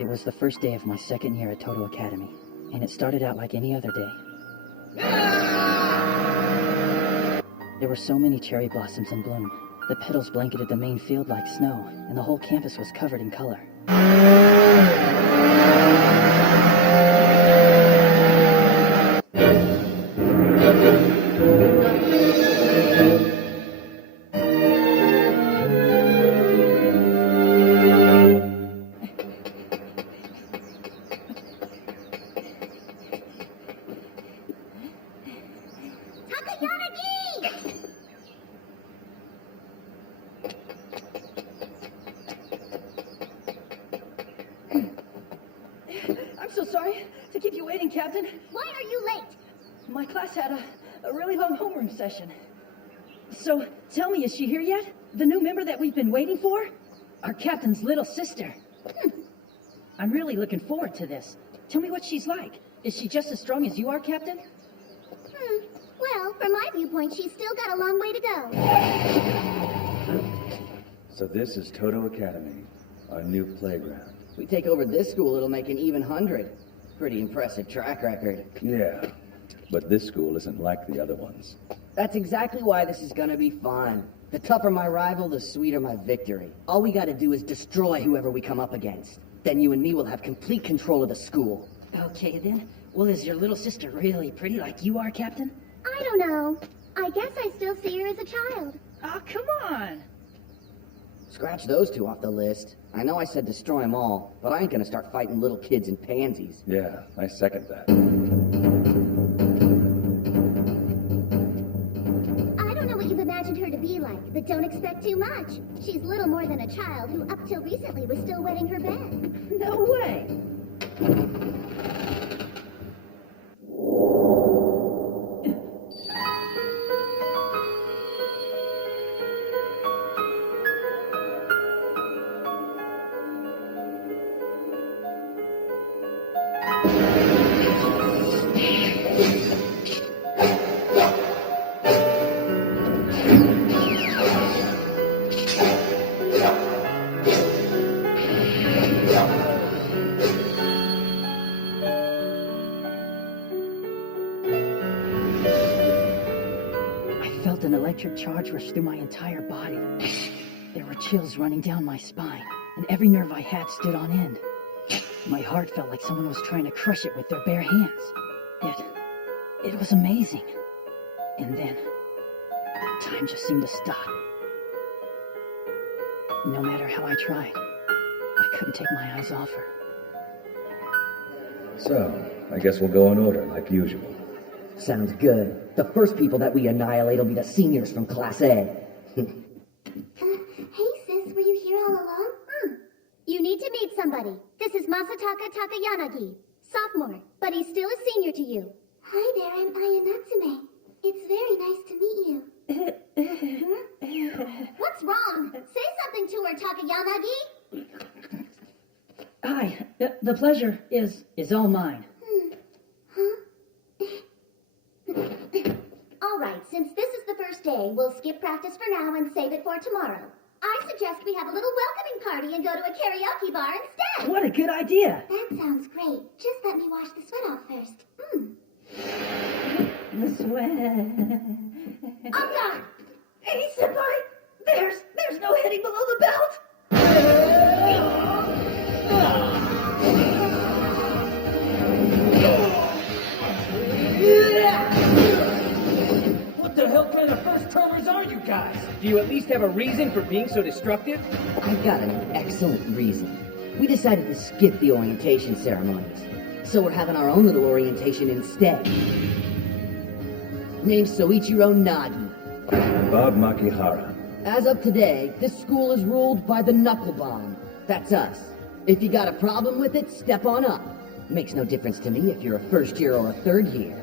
It was the first day of my second year at Toto Academy, and it started out like any other day. There were so many cherry blossoms in bloom. The petals blanketed the main field like snow, and the whole campus was covered in color. I'm so sorry to keep you waiting, Captain. Why are you late? My class had a really long homeroom session. So, tell me, is she here yet? The new member that we've been waiting for? Our captain's little sister. I'm really looking forward to this. Tell me what she's like. Is she just as strong as you are, Captain? Well, from my viewpoint, she's still got a long way to go. So this is Toto Academy, our new playground. If we take over this school, it'll make an even 100. Pretty impressive track record. Yeah, but this school isn't like the other ones. That's exactly why this is gonna be fun. The tougher my rival, the sweeter my victory. All we gotta do is destroy whoever we come up against. Then you and me will have complete control of the school. Okay, then. Well, is your little sister really pretty like you are, Captain? I don't know. I guess I still see her as a child. Oh, come on. Scratch those two off the list. I know I said destroy them all, but I ain't gonna start fighting little kids and pansies. Yeah, I second that. I don't know what you've imagined her to be like, but don't expect too much. She's little more than a child who up till recently was still wetting her bed. No way. An electric charge rushed through my entire body. There were chills running down my spine, and every nerve I had stood on end. My heart felt like someone was trying to crush it with their bare hands. It was amazing. And then, time just seemed to stop. No matter how I tried, I couldn't take my eyes off her. So, I guess we'll go in order, like usual. Sounds good. The first people that we annihilate will be the seniors from Class A. Hey sis, were you here all along? You need to meet somebody. This is Masataka Takayanagi, sophomore, but he's still a senior to you. Hi there, I'm Aya Natsume. It's very nice to meet you. What's wrong? Say something to her, Takayanagi. Hi, the pleasure is all mine. All right, since this is the first day, we'll skip practice for now and save it for tomorrow. I suggest we have a little welcoming party and go to a karaoke bar instead. What a good idea. That sounds great. Just let me wash the sweat off first. The sweat. Oh, God! Hey, Senpai! There's no heading below the belt! What the hell kind of first-termers are you guys? Do you at least have a reason for being so destructive? I've got an excellent reason. We decided to skip the orientation ceremonies, so we're having our own little orientation instead. Named Soichiro Nagi. And Bob Makihara. As of today, this school is ruled by the Knuckle Bomb. That's us. If you got a problem with it, step on up. Makes no difference to me if you're a first year or a third year.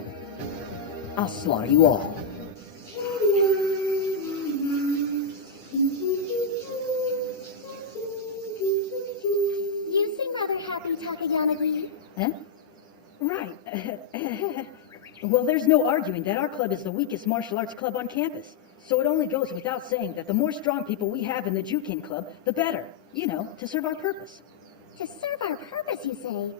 I'll slaughter you all. You seem rather happy, Takayanagi. Huh? Right. Well, there's no arguing that our club is the weakest martial arts club on campus. So it only goes without saying that the more strong people we have in the Jukin Club, the better. You know, to serve our purpose. To serve our purpose, you say?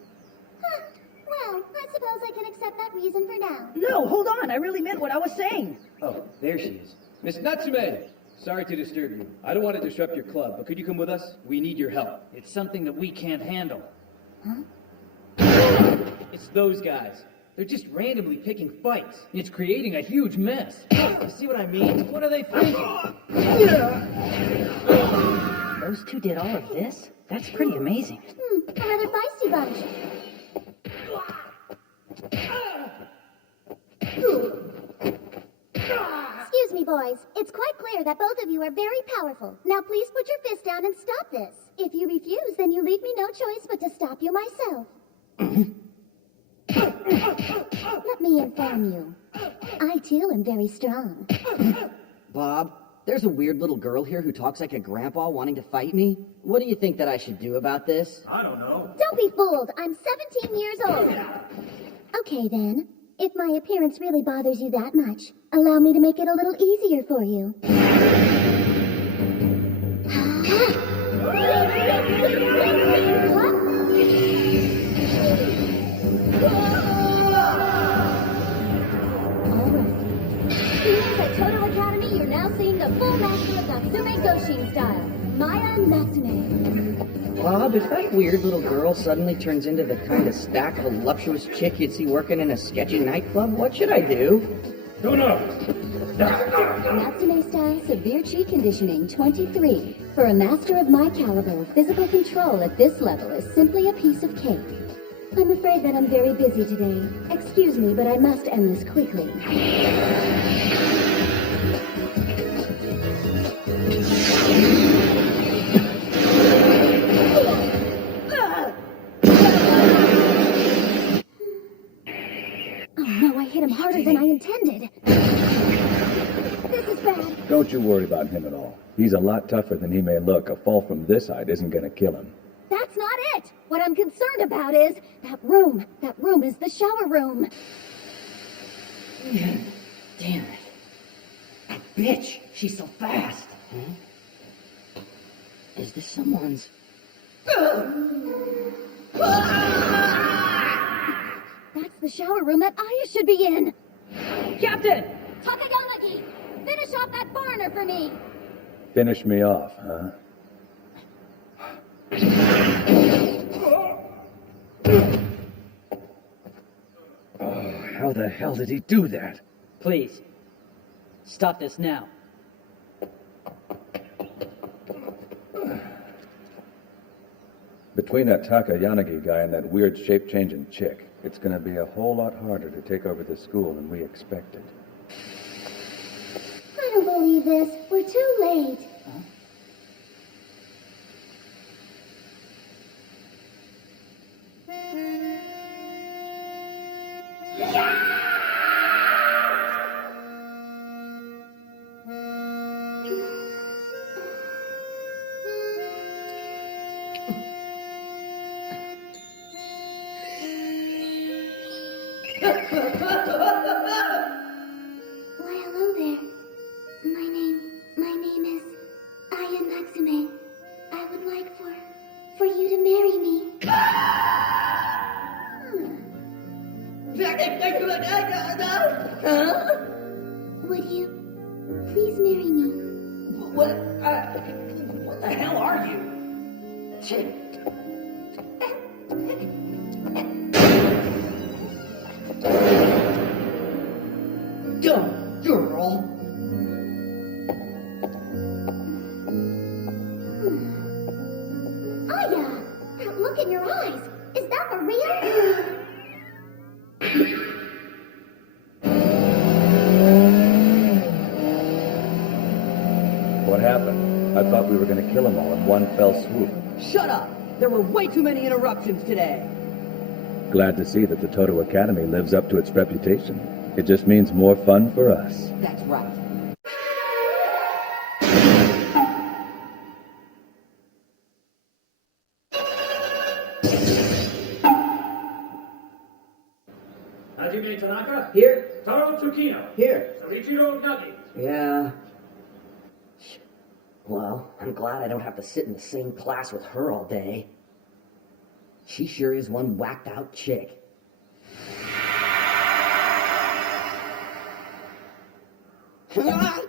Huh. Well, I suppose I can accept that reason for now. No, hold on. I really meant what I was saying. Oh, there she is. Miss Natsume! Sorry to disturb you. I don't want to disrupt your club, but could you come with us? We need your help. It's something that we can't handle. Huh? It's those guys. They're just randomly picking fights. It's creating a huge mess. You see what I mean? What are they thinking? Those two did all of this? That's pretty amazing. A rather feisty bunch. Excuse me, boys. It's quite clear that both of you are very powerful. Now please put your fist down and stop this. If you refuse, then you leave me no choice but to stop you myself. Let me inform you. I too am very strong. Bob, there's a weird little girl here who talks like a grandpa wanting to fight me. What do you think that I should do about this? I don't know. Don't be fooled. I'm 17 years old. Okay then. If my appearance really bothers you that much, allow me to make it a little easier for you. Students at Toto Academy, you're now seeing the full master of Natsume Goshin style, Maya Natsume. Bob, if that weird little girl suddenly turns into the kind of stack voluptuous chick you'd see working in a sketchy nightclub, what should I do? Don't know. Natsume style severe chi conditioning 23. For a master of my caliber, physical control at this level is simply a piece of cake. I'm afraid that I'm very busy today. Excuse me, but I must end this quickly. Oh no, I hit him harder than I intended. This is bad. Don't you worry about him at all. He's a lot tougher than he may look. A fall from this height isn't gonna kill him. That's not it. What I'm concerned about is that room. That room is the shower room. Damn it. That bitch, she's so fast. Is this someone's... That's the shower room that Aya should be in. Captain! Takayanagi, finish off that foreigner for me. Finish me off, huh? Oh, how the hell did he do that? Please, stop this now. Between that Takayanagi guy and that weird shape-changing chick, it's gonna be a whole lot harder to take over the school than we expected. I don't believe this. We're too late. Why, hello there. My name is Aya Natsume. I would like for you to marry me. Would you please marry me? What the hell are you? Shit. Dumb girl. Aya, that look in your eyes. Is that for real? What happened? I thought we were gonna kill them all in one fell swoop. Shut up! There were way too many interruptions today. Glad to see that the Toto Academy lives up to its reputation. It just means more fun for us. That's right. Hajime Tanaka? Here? Taro Tsukino? Here. Soichiro Nagi? Yeah. Well, I'm glad I don't have to sit in the same class with her all day. She sure is one whacked out chick. That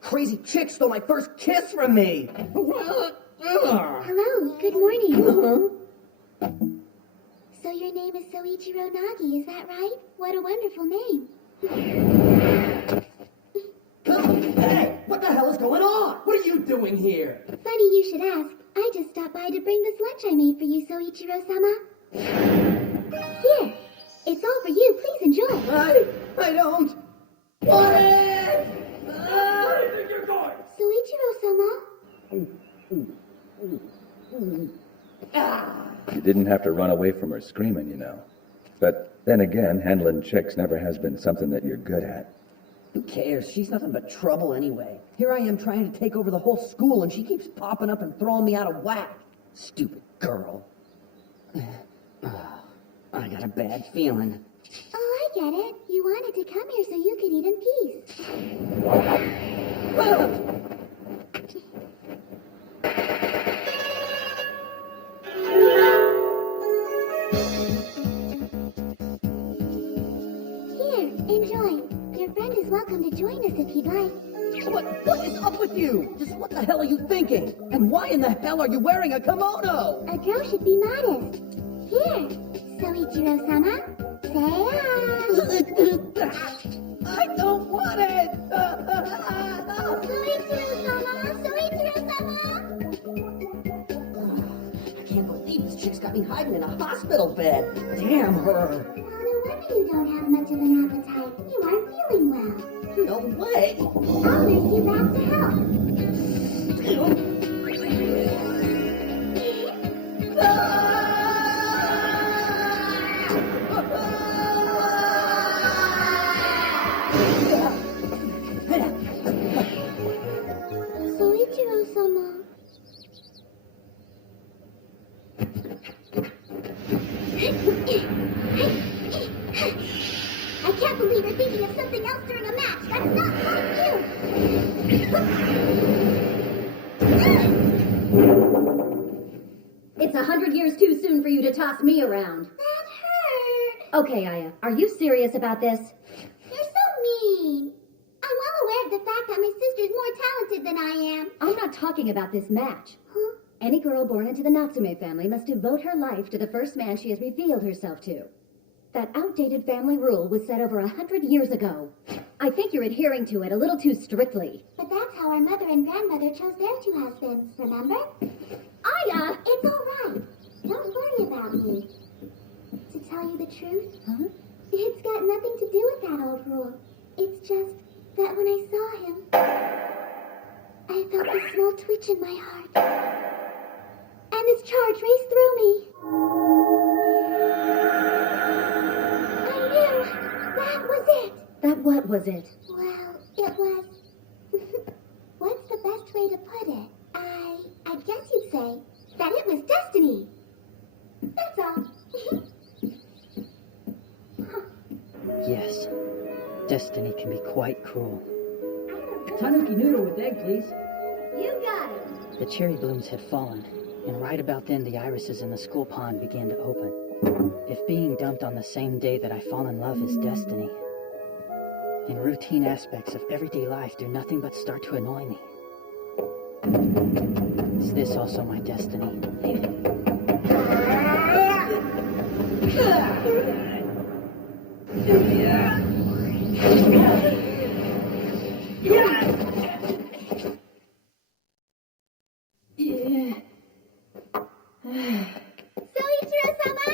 crazy chick stole my first kiss from me. Hello, good morning. So your name is Soichiro Nagi, is that right? What a wonderful name. Hey, what the hell is going on? What are you doing here? Funny you should ask. I just stopped by to bring this lunch I made for you, Soichiro-sama. Here, it's all for you. Please enjoy. I don't want it! Where do you think you're going? Soichiro-sama. You didn't have to run away from her screaming, you know. But then again, handling chicks never has been something that you're good at. Who cares? She's nothing but trouble anyway. Here I am trying to take over the whole school, and she keeps popping up and throwing me out of whack. Stupid girl. I got a bad feeling. Oh, I get it. You wanted to come here so you could eat in peace. Here, enjoy. Your friend is welcome to join us if he'd like. What is up with you? Just what the hell are you thinking? And why in the hell are you wearing a kimono? A girl should be modest. Here, Soichiro-sama, say I don't want it! Soichiro-sama, Soichiro-sama. I can't believe this chick's got me hiding in a hospital bed. Damn her. Well, no wonder you don't have much of an appetite. You aren't feeling well. No way. I'll nurse you back to health. Soichiro-sama. I can't believe you're thinking of something else during a match. That's not like you. It's 100 years too soon for you to toss me around. That hurt. Okay, Aya, are you serious about this? You're so mean. I'm well aware of the fact that my sister's more talented than I am. I'm not talking about this match. Huh? Any girl born into the Natsume family must devote her life to the first man she has revealed herself to. That outdated family rule was set over 100 years ago. I think you're adhering to it a little too strictly. But that's how our mother and grandmother chose their two husbands, remember? Aya! It's all right. Don't worry about me. To tell you the truth, it's got nothing to do with that old rule. It's just that when I saw him, I felt a small twitch in my heart. And this charge raced through me. I knew that was it. That what was it? Well, it was... What's the best way to put it? I guess you'd say that it was destiny. That's all. Yes, destiny can be quite cruel. Tanuki noodle with egg, please. You got it. The cherry blooms had fallen, and right about then the irises in the school pond began to open. If being dumped on the same day that I fall in love is destiny, and routine aspects of everyday life do nothing but start to annoy me, is this also my destiny? Soichiro-sama?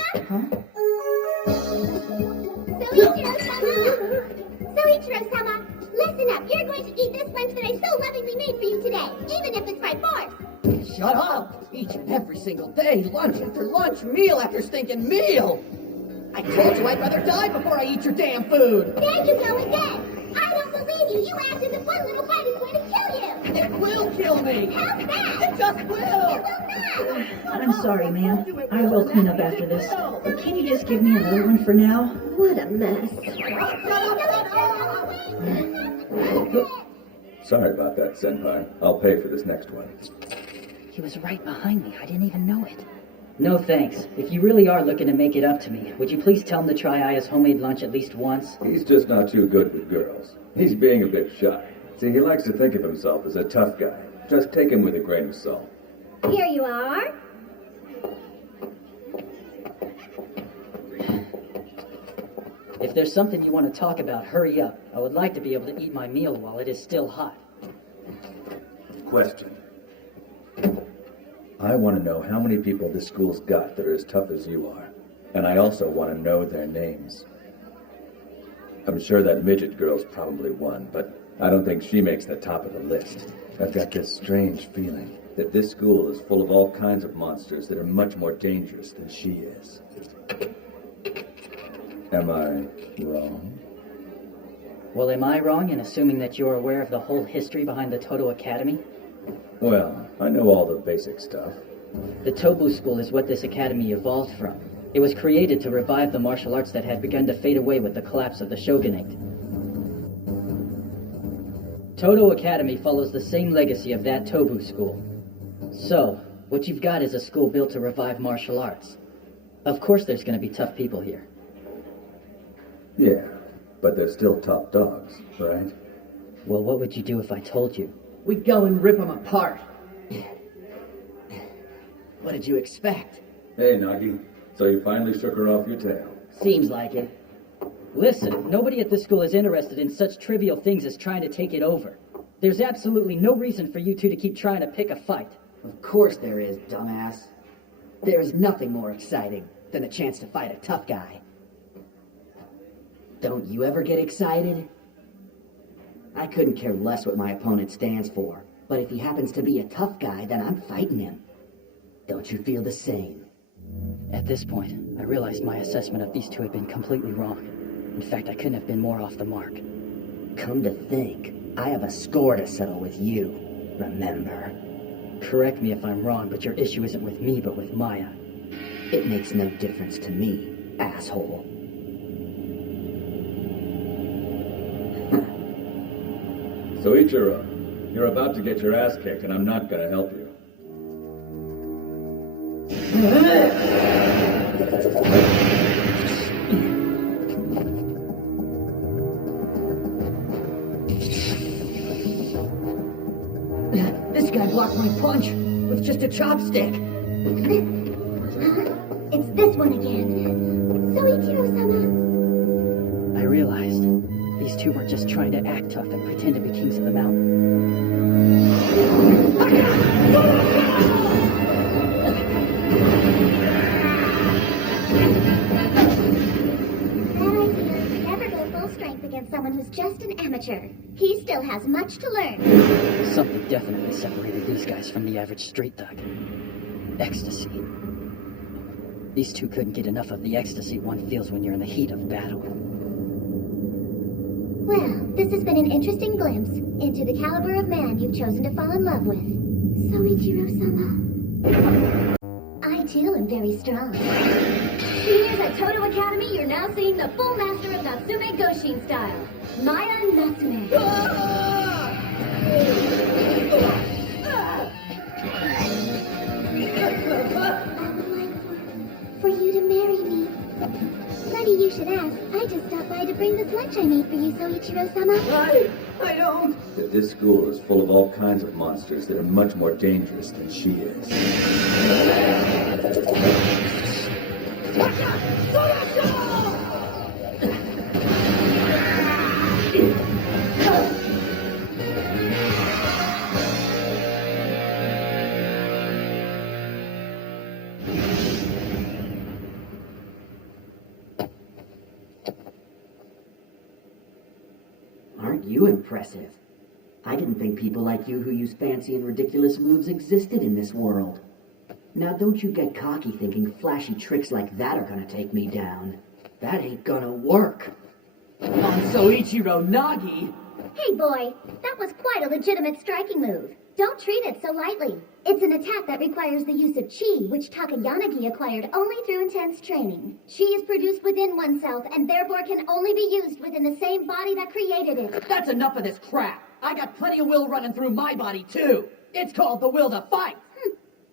Soichiro-sama, listen up. You're going to eat this lunch that I so lovingly made for you today, even if it's by force. Shut up! Each and every single day, lunch after lunch, meal after stinking meal! I told you I'd rather die before I eat your damn food! There you go again. I don't believe you. You answered that one little bite is going to kill you. It will kill me! How's that? It just It will! will not. I'm sorry, ma'am. I will clean up after this. Can you just give me another one for now? What a mess. Sorry about that, Senpai. I'll pay for this next one. He was right behind me. I didn't even know it. No thanks. If you really are looking to make it up to me, would you please tell him to try Aya's homemade lunch at least once? He's just not too good with girls. He's being a bit shy. See, he likes to think of himself as a tough guy. Just take him with a grain of salt. Here you are. If there's something you want to talk about, hurry up. I would like to be able to eat my meal while it is still hot. Question. I want to know how many people this school's got that are as tough as you are. And I also want to know their names. I'm sure that midget girl's probably one, but I don't think she makes the top of the list. I've got this strange feeling that this school is full of all kinds of monsters that are much more dangerous than she is. Am I wrong? Well, am I wrong in assuming that you're aware of the whole history behind the Toto Academy? Well, I know all the basic stuff. The Tobu School is what this academy evolved from. It was created to revive the martial arts that had begun to fade away with the collapse of the shogunate. Toto Academy follows the same legacy of that Tobu School. So, what you've got is a school built to revive martial arts. Of course there's going to be tough people here. Yeah, but they're still top dogs, right? Well, what would you do if I told you? We'd go and rip them apart. What did you expect? Hey, Nagi. So you finally shook her off your tail. Seems like it. Listen, nobody at this school is interested in such trivial things as trying to take it over. There's absolutely no reason for you two to keep trying to pick a fight. Of course there is, dumbass. There is nothing more exciting than a chance to fight a tough guy. Don't you ever get excited? I couldn't care less what my opponent stands for, but if he happens to be a tough guy, then I'm fighting him. Don't you feel the same? At this point, I realized my assessment of these two had been completely wrong. In fact, I couldn't have been more off the mark. Come to think, I have a score to settle with you, remember? Correct me if I'm wrong, but your issue isn't with me, but with Maya. It makes no difference to me, asshole. So Ichiro, you're about to get your ass kicked, and I'm not gonna help you. This guy blocked my punch with just a chopstick. It's this one again. Soichiro-sama. I realized these two weren't just trying to act tough and pretend to be kings of the mountain. Bad idea. Never go full strength against someone who's just an amateur. He still has much to learn. Something definitely separated these guys from the average street thug. Ecstasy. These two couldn't get enough of the ecstasy one feels when you're in the heat of battle. Well, this has been an interesting glimpse into the caliber of man you've chosen to fall in love with. Soichiro-sama. I too am very strong. Seniors at Toto Academy, you're now seeing the full master of Natsume Goshin style, Maya Natsume. I would like for you to marry me. Funny you should ask. I just stopped by to bring this lunch I made for you, Soichiro-sama. I don't. That this school is full of all kinds of monsters that are much more dangerous than she is. Aren't you impressive? I didn't think people like you who use fancy and ridiculous moves existed in this world. Now don't you get cocky thinking flashy tricks like that are gonna take me down. That ain't gonna work. On Soichiro Nagi! Hey boy, that was quite a legitimate striking move. Don't treat it so lightly. It's an attack that requires the use of chi, which Takayanagi acquired only through intense training. Chi is produced within oneself and therefore can only be used within the same body that created it. That's enough of this crap! I got plenty of will running through my body too! It's called the will to fight!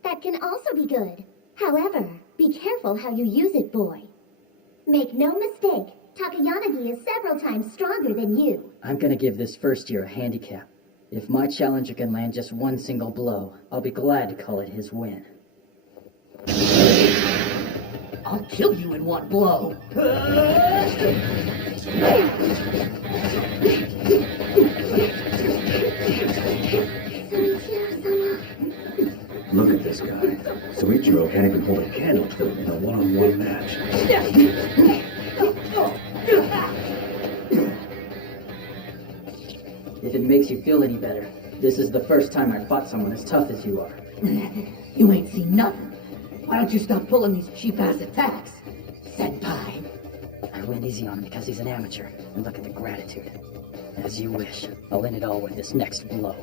That can also be good. However, be careful how you use it, boy. Make no mistake, Takayanagi is several times stronger than you. I'm gonna give this first year a handicap. If my challenger can land just one single blow, I'll be glad to call it his win. I'll kill you in one blow. Look at this guy. Soichiro can't even hold a candle to him in a one-on-one match. If it makes you feel any better, this is the first time I fought someone as tough as you are. You ain't seen nothing. Why don't you stop pulling these cheap-ass attacks? Senpai. I went easy on him because he's an amateur, and look at the gratitude. As you wish. I'll end it all with this next blow.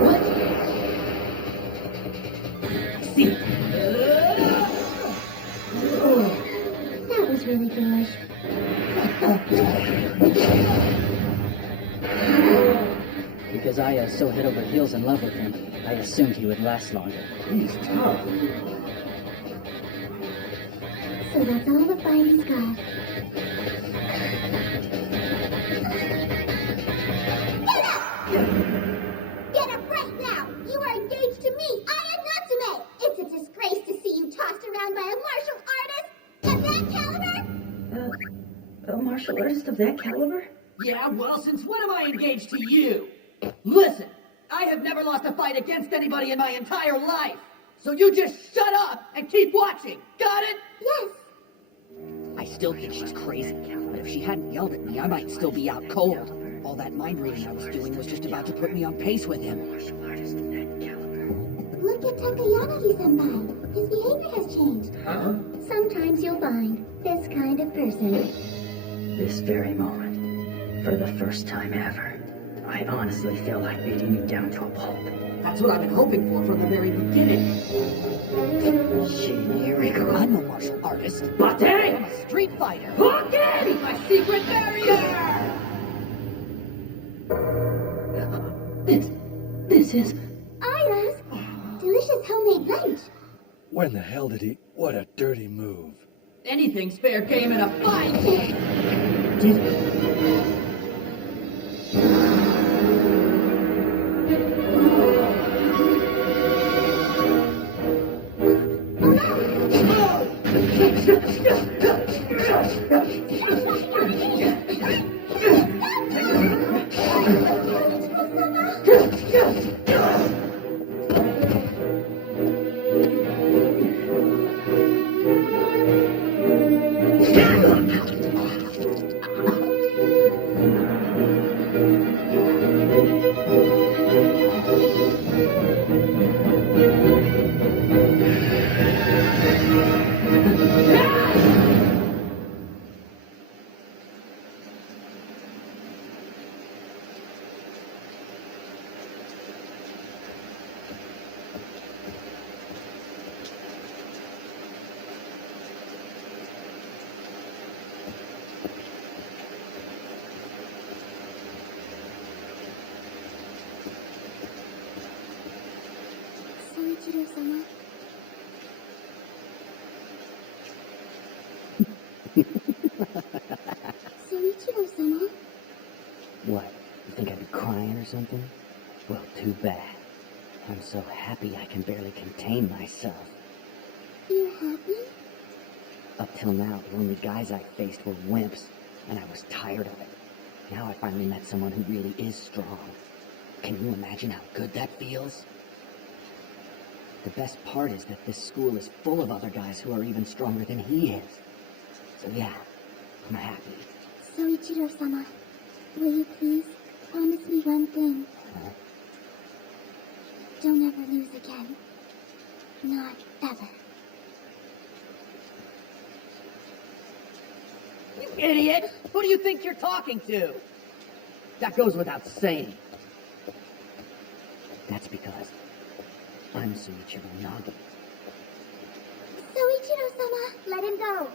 What? See. That was really foolish. Because I was so head over heels in love with him, I assumed he would last longer. He's tough. So that's all the fight he's got. Get up! Get up right now! You are engaged to me! I am Natsume! It's a disgrace to see you tossed around by a martial artist of that caliber! A martial artist of that caliber? Yeah, well, since when am I engaged to you? Listen, I have never lost a fight against anybody in my entire life. So you just shut up and keep watching. Got it? Yes! I still think she's crazy, but if she hadn't yelled at me, I might still be out cold. All that mind reading I was doing was just about to put me on pace with him. Look at Takayanagi-senpai. His behavior has changed. Huh? Sometimes you'll find this kind of person. This very moment, for the first time ever, I honestly feel like beating you down to a pulp. That's what I've been hoping for from the very beginning. Shinriko. I'm no martial artist. Bate! I'm a street fighter. Okay! My secret barrier! This is... Iris! Delicious homemade lunch. When the hell did he? What a dirty move. Anything's fair game in a fight! Soichiro-sama. Soichiro-sama? What? You think I'd be crying or something? Well, too bad. I'm so happy I can barely contain myself. You're happy? Up till now, the only guys I faced were wimps, and I was tired of it. Now I finally met someone who really is strong. Can you imagine how good that feels? The best part is that this school is full of other guys who are even stronger than he is. So yeah, I'm happy. Soichiro-sama, will you please promise me one thing? Huh? Don't ever lose again. Not ever. You idiot! Who do you think you're talking to? That goes without saying. That's because I'm Soichiro Nagi. Soichiro-sama, let him go.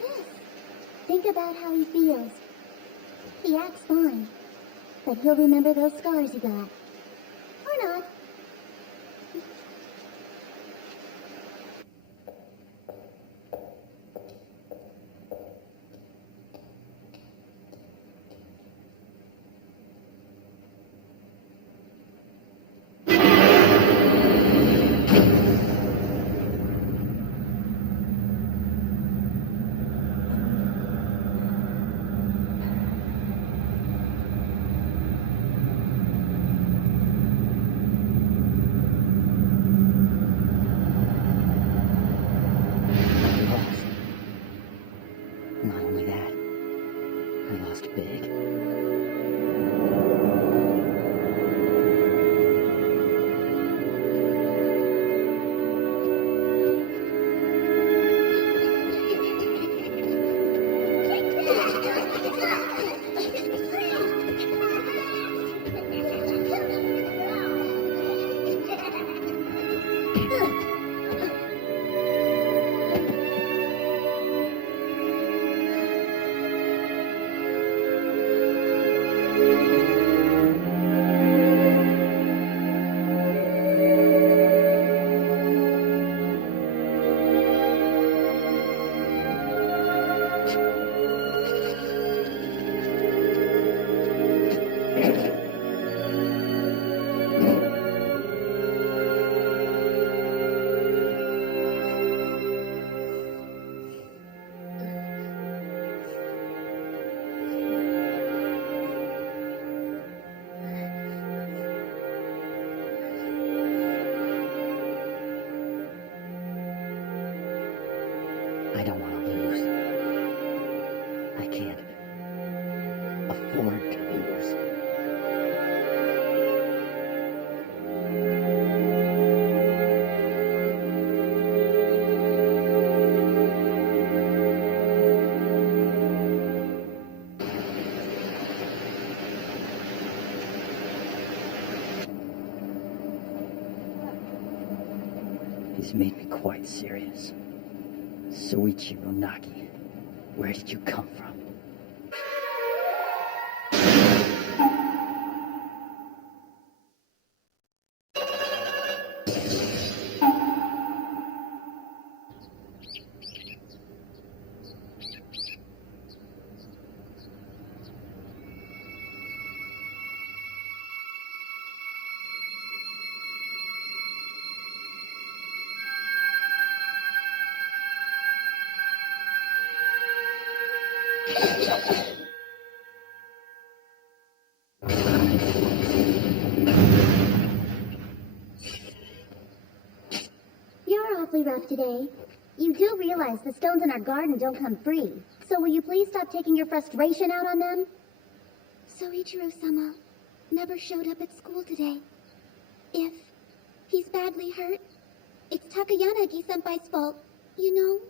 Sis, think about how he feels. He acts fine. but he'll remember those scars he got. Or not. Not only that, I lost big. I don't want to lose. I can't afford to lose. He's made me quite serious. Soichiro Nagi, where did you come from? You're awfully rough today. You do realize the stones in our garden don't come free. So will you please stop taking your frustration out on them? Soichiro-sama never showed up at school today. If he's badly hurt, it's Takayanagi-senpai's fault, you know?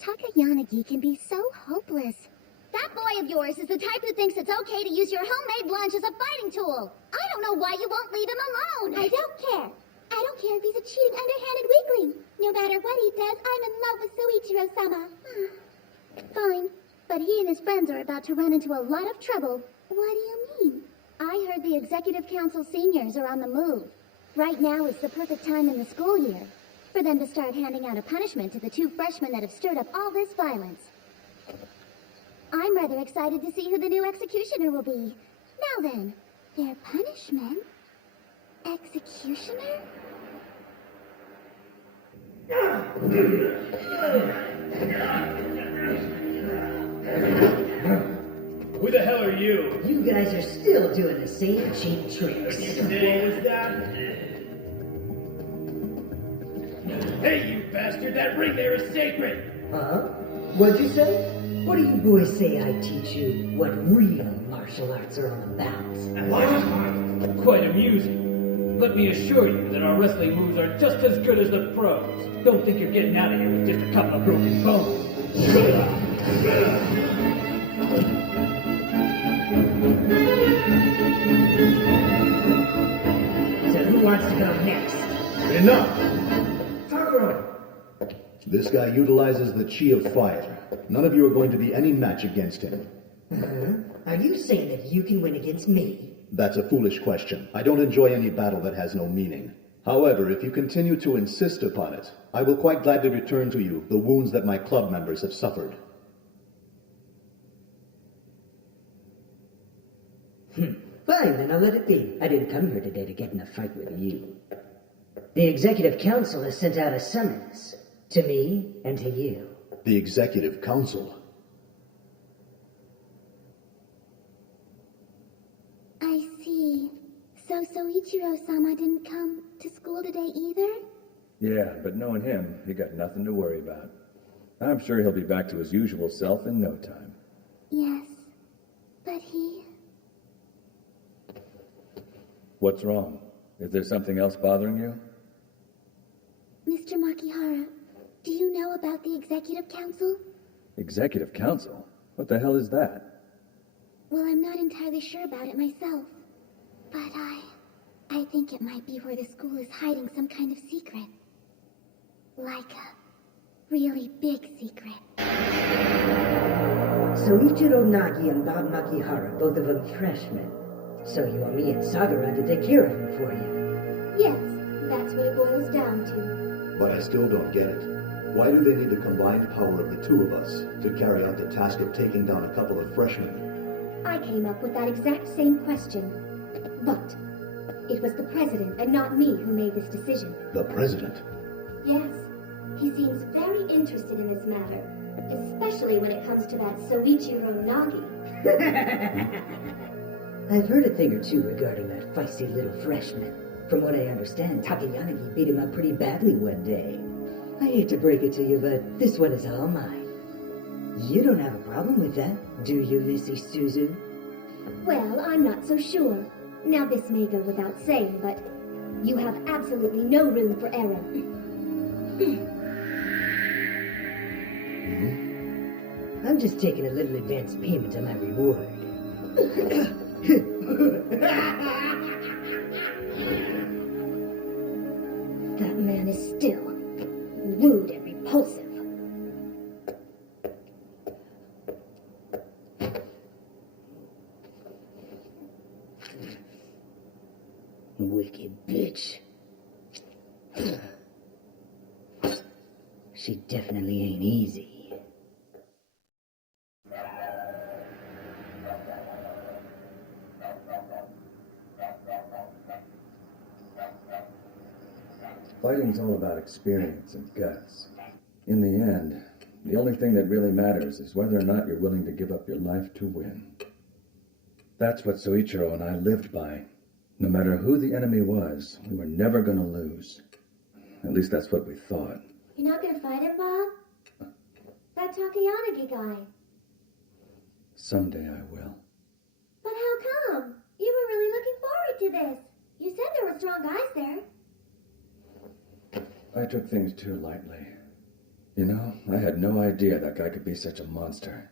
Takayanagi can be so hopeless. That boy of yours is the type who thinks it's okay to use your homemade lunch as a fighting tool. I don't know why you won't leave him alone. I don't care. I don't care if he's a cheating, underhanded weakling. No matter what he does, I'm in love with Soichiro-sama. Fine, but he and his friends are about to run into a lot of trouble. What do you mean? I heard the Executive Council seniors are on the move. Right now is the perfect time in the school year for them to start handing out a punishment to the two freshmen that have stirred up all this violence. I'm rather excited to see who the new executioner will be. Now then, Their punishment? Executioner? Who the hell are you? You guys are still doing the same cheap tricks. What was that? Hey, you bastard! That ring there is sacred! Huh? What'd you say? What do you boys say I teach you what real martial arts are all about? Quite amusing. Let me assure you that our wrestling moves are just as good as the pros. Don't think you're getting out of here with just a couple of broken bones. So who wants to go next? Enough! Takuro! This guy utilizes the chi of fire. None of you are going to be any match against him. Are you saying that you can win against me? That's a foolish question. I don't enjoy any battle that has no meaning. However, if you continue to insist upon it, I will quite gladly return to you the wounds that my club members have suffered. Fine, then I'll let it be. I didn't come here today to get in a fight with you. The Executive Council has sent out a summons to me and to you. The Executive Council? I see. So Soichiro-sama didn't come to school today either? Yeah, but knowing him, he got nothing to worry about. I'm sure he'll be back to his usual self in no time. Yes, but he... What's wrong? Is there something else bothering you? Mr. Makihara, do you know about the Executive Council? Executive Council? What the hell is that? Well, I'm not entirely sure about it myself. But I think it might be where the school is hiding some kind of secret. Like a really big secret. Soichiro Nagi and Bob Makihara, both of them freshmen. So you want me and Sagara to take care of him for you? Yes, that's what it boils down to. But I still don't get it. Why do they need the combined power of the two of us to carry out the task of taking down a couple of freshmen? I came up with that exact same question. But it was the president and not me who made this decision. The president? Yes, he seems very interested in this matter, especially when it comes to that Soichiro Nagi. I've heard a thing or two regarding that feisty little freshman. From what I understand, Takayanagi beat him up pretty badly one day. I hate to break it to you, but this one is all mine. You don't have a problem with that, do you, Missy Suzu? Well, I'm not so sure. Now, this may go without saying, but you have absolutely no room for error. I'm just taking a little advance payment on my reward. That man is still rude and repulsive. Wicked bitch. She definitely ain't easy. Fighting's all about experience and guts. In the end, the only thing that really matters is whether or not you're willing to give up your life to win. That's what Soichiro and I lived by. No matter who the enemy was, we were never going to lose. At least that's what we thought. You're not gonna fight him, Bob? That Takayanagi guy. Someday I will. But how come? You were really looking forward to this. You said there were strong guys there. I took things too lightly. You know, I had no idea that guy could be such a monster.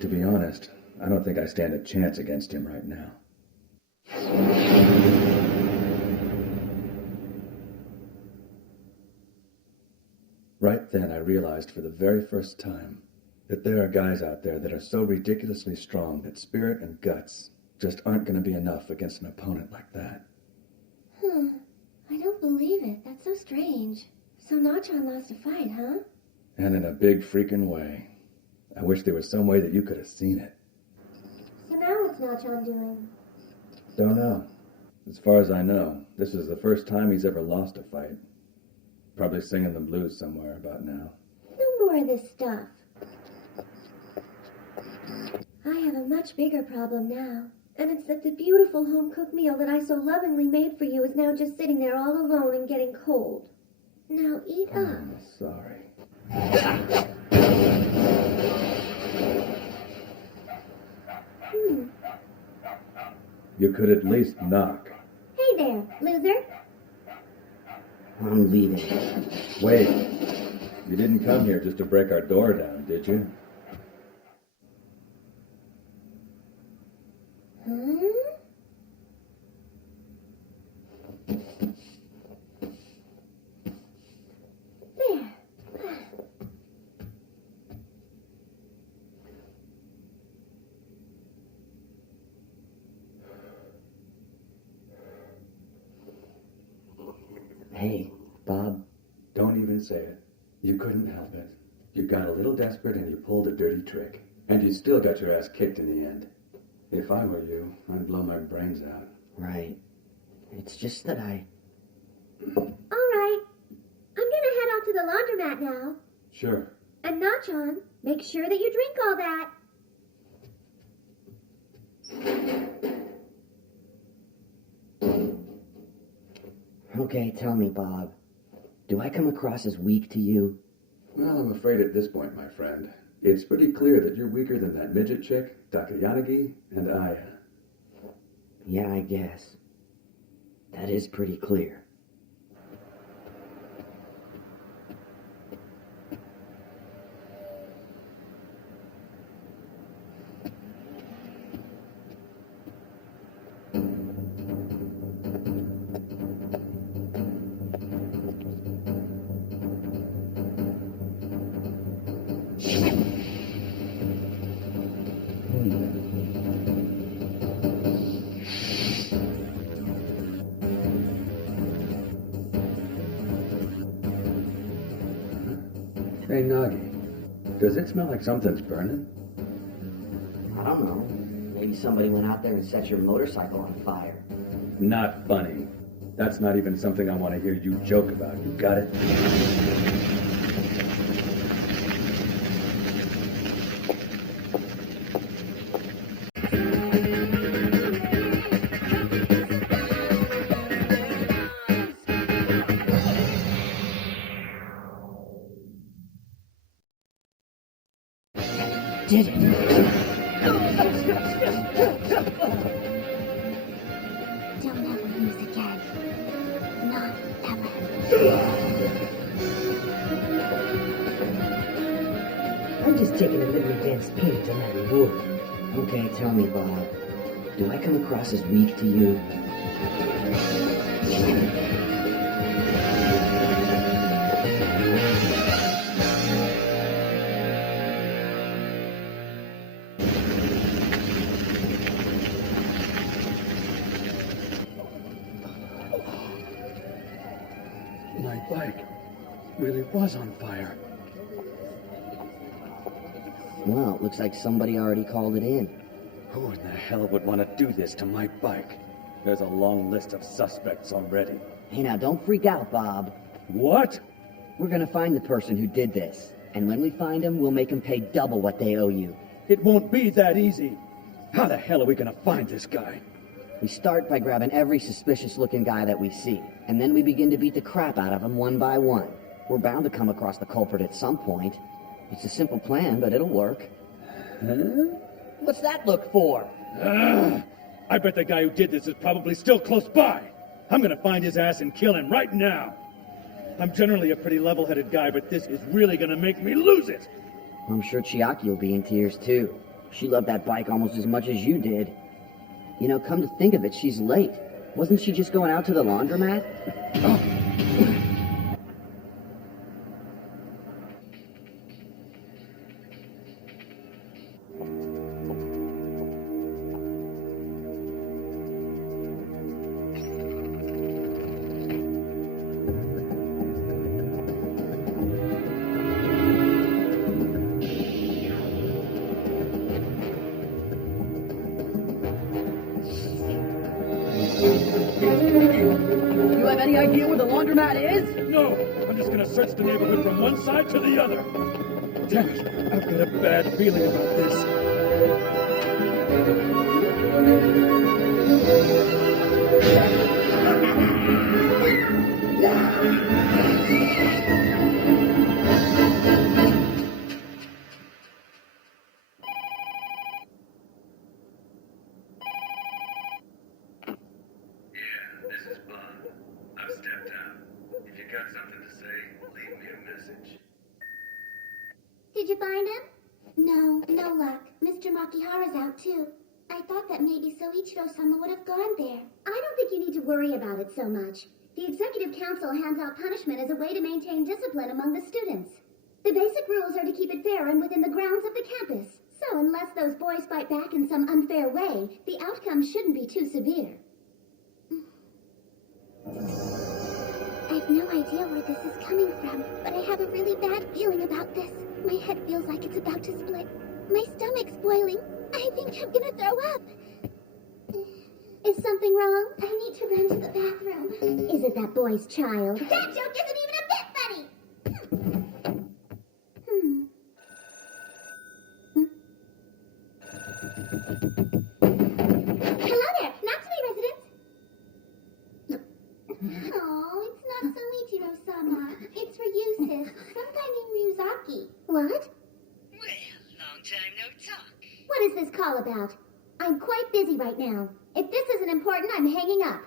To be honest, I don't think I stand a chance against him right now. Right then, I realized for the very first time that there are guys out there that are so ridiculously strong that spirit and guts just aren't going to be enough against an opponent like that. I don't believe it. That's so strange. So Nachan lost a fight, huh? And in a big freaking way. I wish there was some way that you could have seen it. So now what's Nachan doing? Don't know. As far as I know, this is the first time he's ever lost a fight. Probably singing the blues somewhere about now. No more of this stuff. I have a much bigger problem now. And it's that the beautiful home-cooked meal that I so lovingly made for you is now just sitting there all alone and getting cold. Now eat up. I'm sorry. You could at least knock. Hey there, loser. I'm leaving. Wait. You didn't come here just to break our door down, did you? There. Hey, Bob. Don't even say it. You couldn't help it. You got a little desperate and you pulled a dirty trick. And you still got your ass kicked in the end. If I were you, I'd blow my brains out. Right. It's just that I... All right. I'm gonna head out to the laundromat now. Sure. And Nachon, make sure that you drink all that. Okay, tell me, Bob. Do I come across as weak to you? Well, I'm afraid at this point, my friend, it's pretty clear that you're weaker than that midget chick, Takayanagi, and Aya. Yeah, I guess. That is pretty clear. Hey, Nagi, does it smell like something's burning? I don't know. Maybe somebody went out there and set your motorcycle on fire. Not funny. That's not even something I want to hear you joke about. You got it? Did it? Don't ever lose again. Not ever. I'm just taking a little advanced paint on that reward. Okay, tell me, Bob. Do I come across as weak to you? My bike really was on fire. Well, it looks like somebody already called it in. Who in the hell would want to do this to my bike? There's a long list of suspects already. Hey, now, don't freak out, Bob. What? We're gonna find the person who did this. And when we find him, we'll make him pay double what they owe you. It won't be that easy. How the hell are we gonna find this guy? We start by grabbing every suspicious-looking guy that we see, and then we begin to beat the crap out of them one by one. We're bound to come across the culprit at some point. It's a simple plan, but it'll work. Huh? What's that look for? I bet the guy who did this is probably still close by. I'm gonna find his ass and kill him right now. I'm generally a pretty level-headed guy, but this is really gonna make me lose it. I'm sure Chiaki will be in tears, too. She loved that bike almost as much as you did. You know, come to think of it, she's late. Wasn't she just going out to the laundromat? You have any idea where the laundromat is? No, I'm just gonna search the neighborhood from one side to the other. Damn it, I've got a bad feeling about this. This is Bob. I've stepped out. If you got something to say, leave me a message. Did you find him? No, no luck. Mr. Makihara's out too. I thought that maybe Soichiro-sama would have gone there. I don't think you need to worry about it so much. The Executive Council hands out punishment as a way to maintain discipline among the students. The basic rules are to keep it fair and within the grounds of the campus. So unless those boys fight back in some unfair way, the outcome shouldn't be too severe. I have no idea where this is coming from, but I have a really bad feeling about this. My head feels like it's about to split. My stomach's boiling. I think I'm gonna throw up. Is something wrong? I need to run to the bathroom. Is it that boy's child? That joke isn't even a bit funny! Hello there, Natsume residents. Oh, it's not Soichiro-sama. It's Ryusis, some guy named Ryuzaki. What? Well, long time no talk. What is this call about? I'm quite busy right now. If this isn't important, I'm hanging up.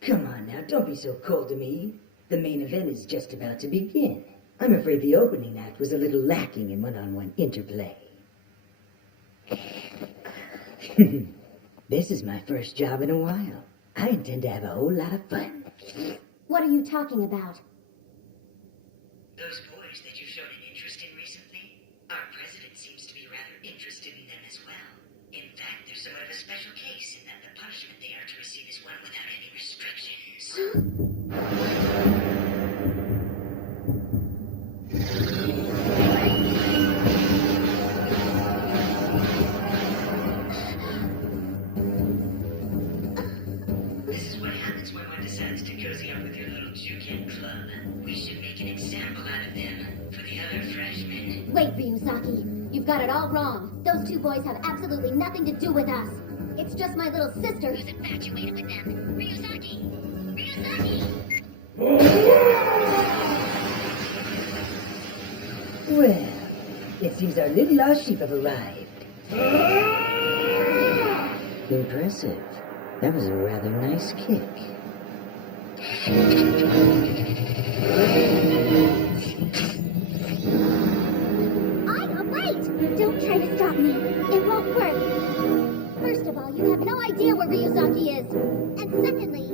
Come on now, don't be so cold to me. The main event is just about to begin. I'm afraid the opening act was a little lacking in one-on-one interplay. This is my first job in a while. I intend to have a whole lot of fun. What are you talking about? Those boys that you've shown an interest in recently, our president seems to be rather interested in them as well. In fact, they're somewhat of a special case in that the punishment they are to receive is one without any restrictions. This is what happens when one decides to cozy up with your little Juken club. We should make an example out of them for the other freshmen. Wait, Ryuzaki. You've got it all wrong. Those two boys have absolutely nothing to do with us. It's just my little sister who's infatuated with them. Ryuzaki! Ryuzaki! Well, it seems our little lost sheep have arrived. Impressive. That was a rather nice kick. Wait! Don't try to stop me. It won't work. First of all, you have no idea where Ryuzaki is. And secondly,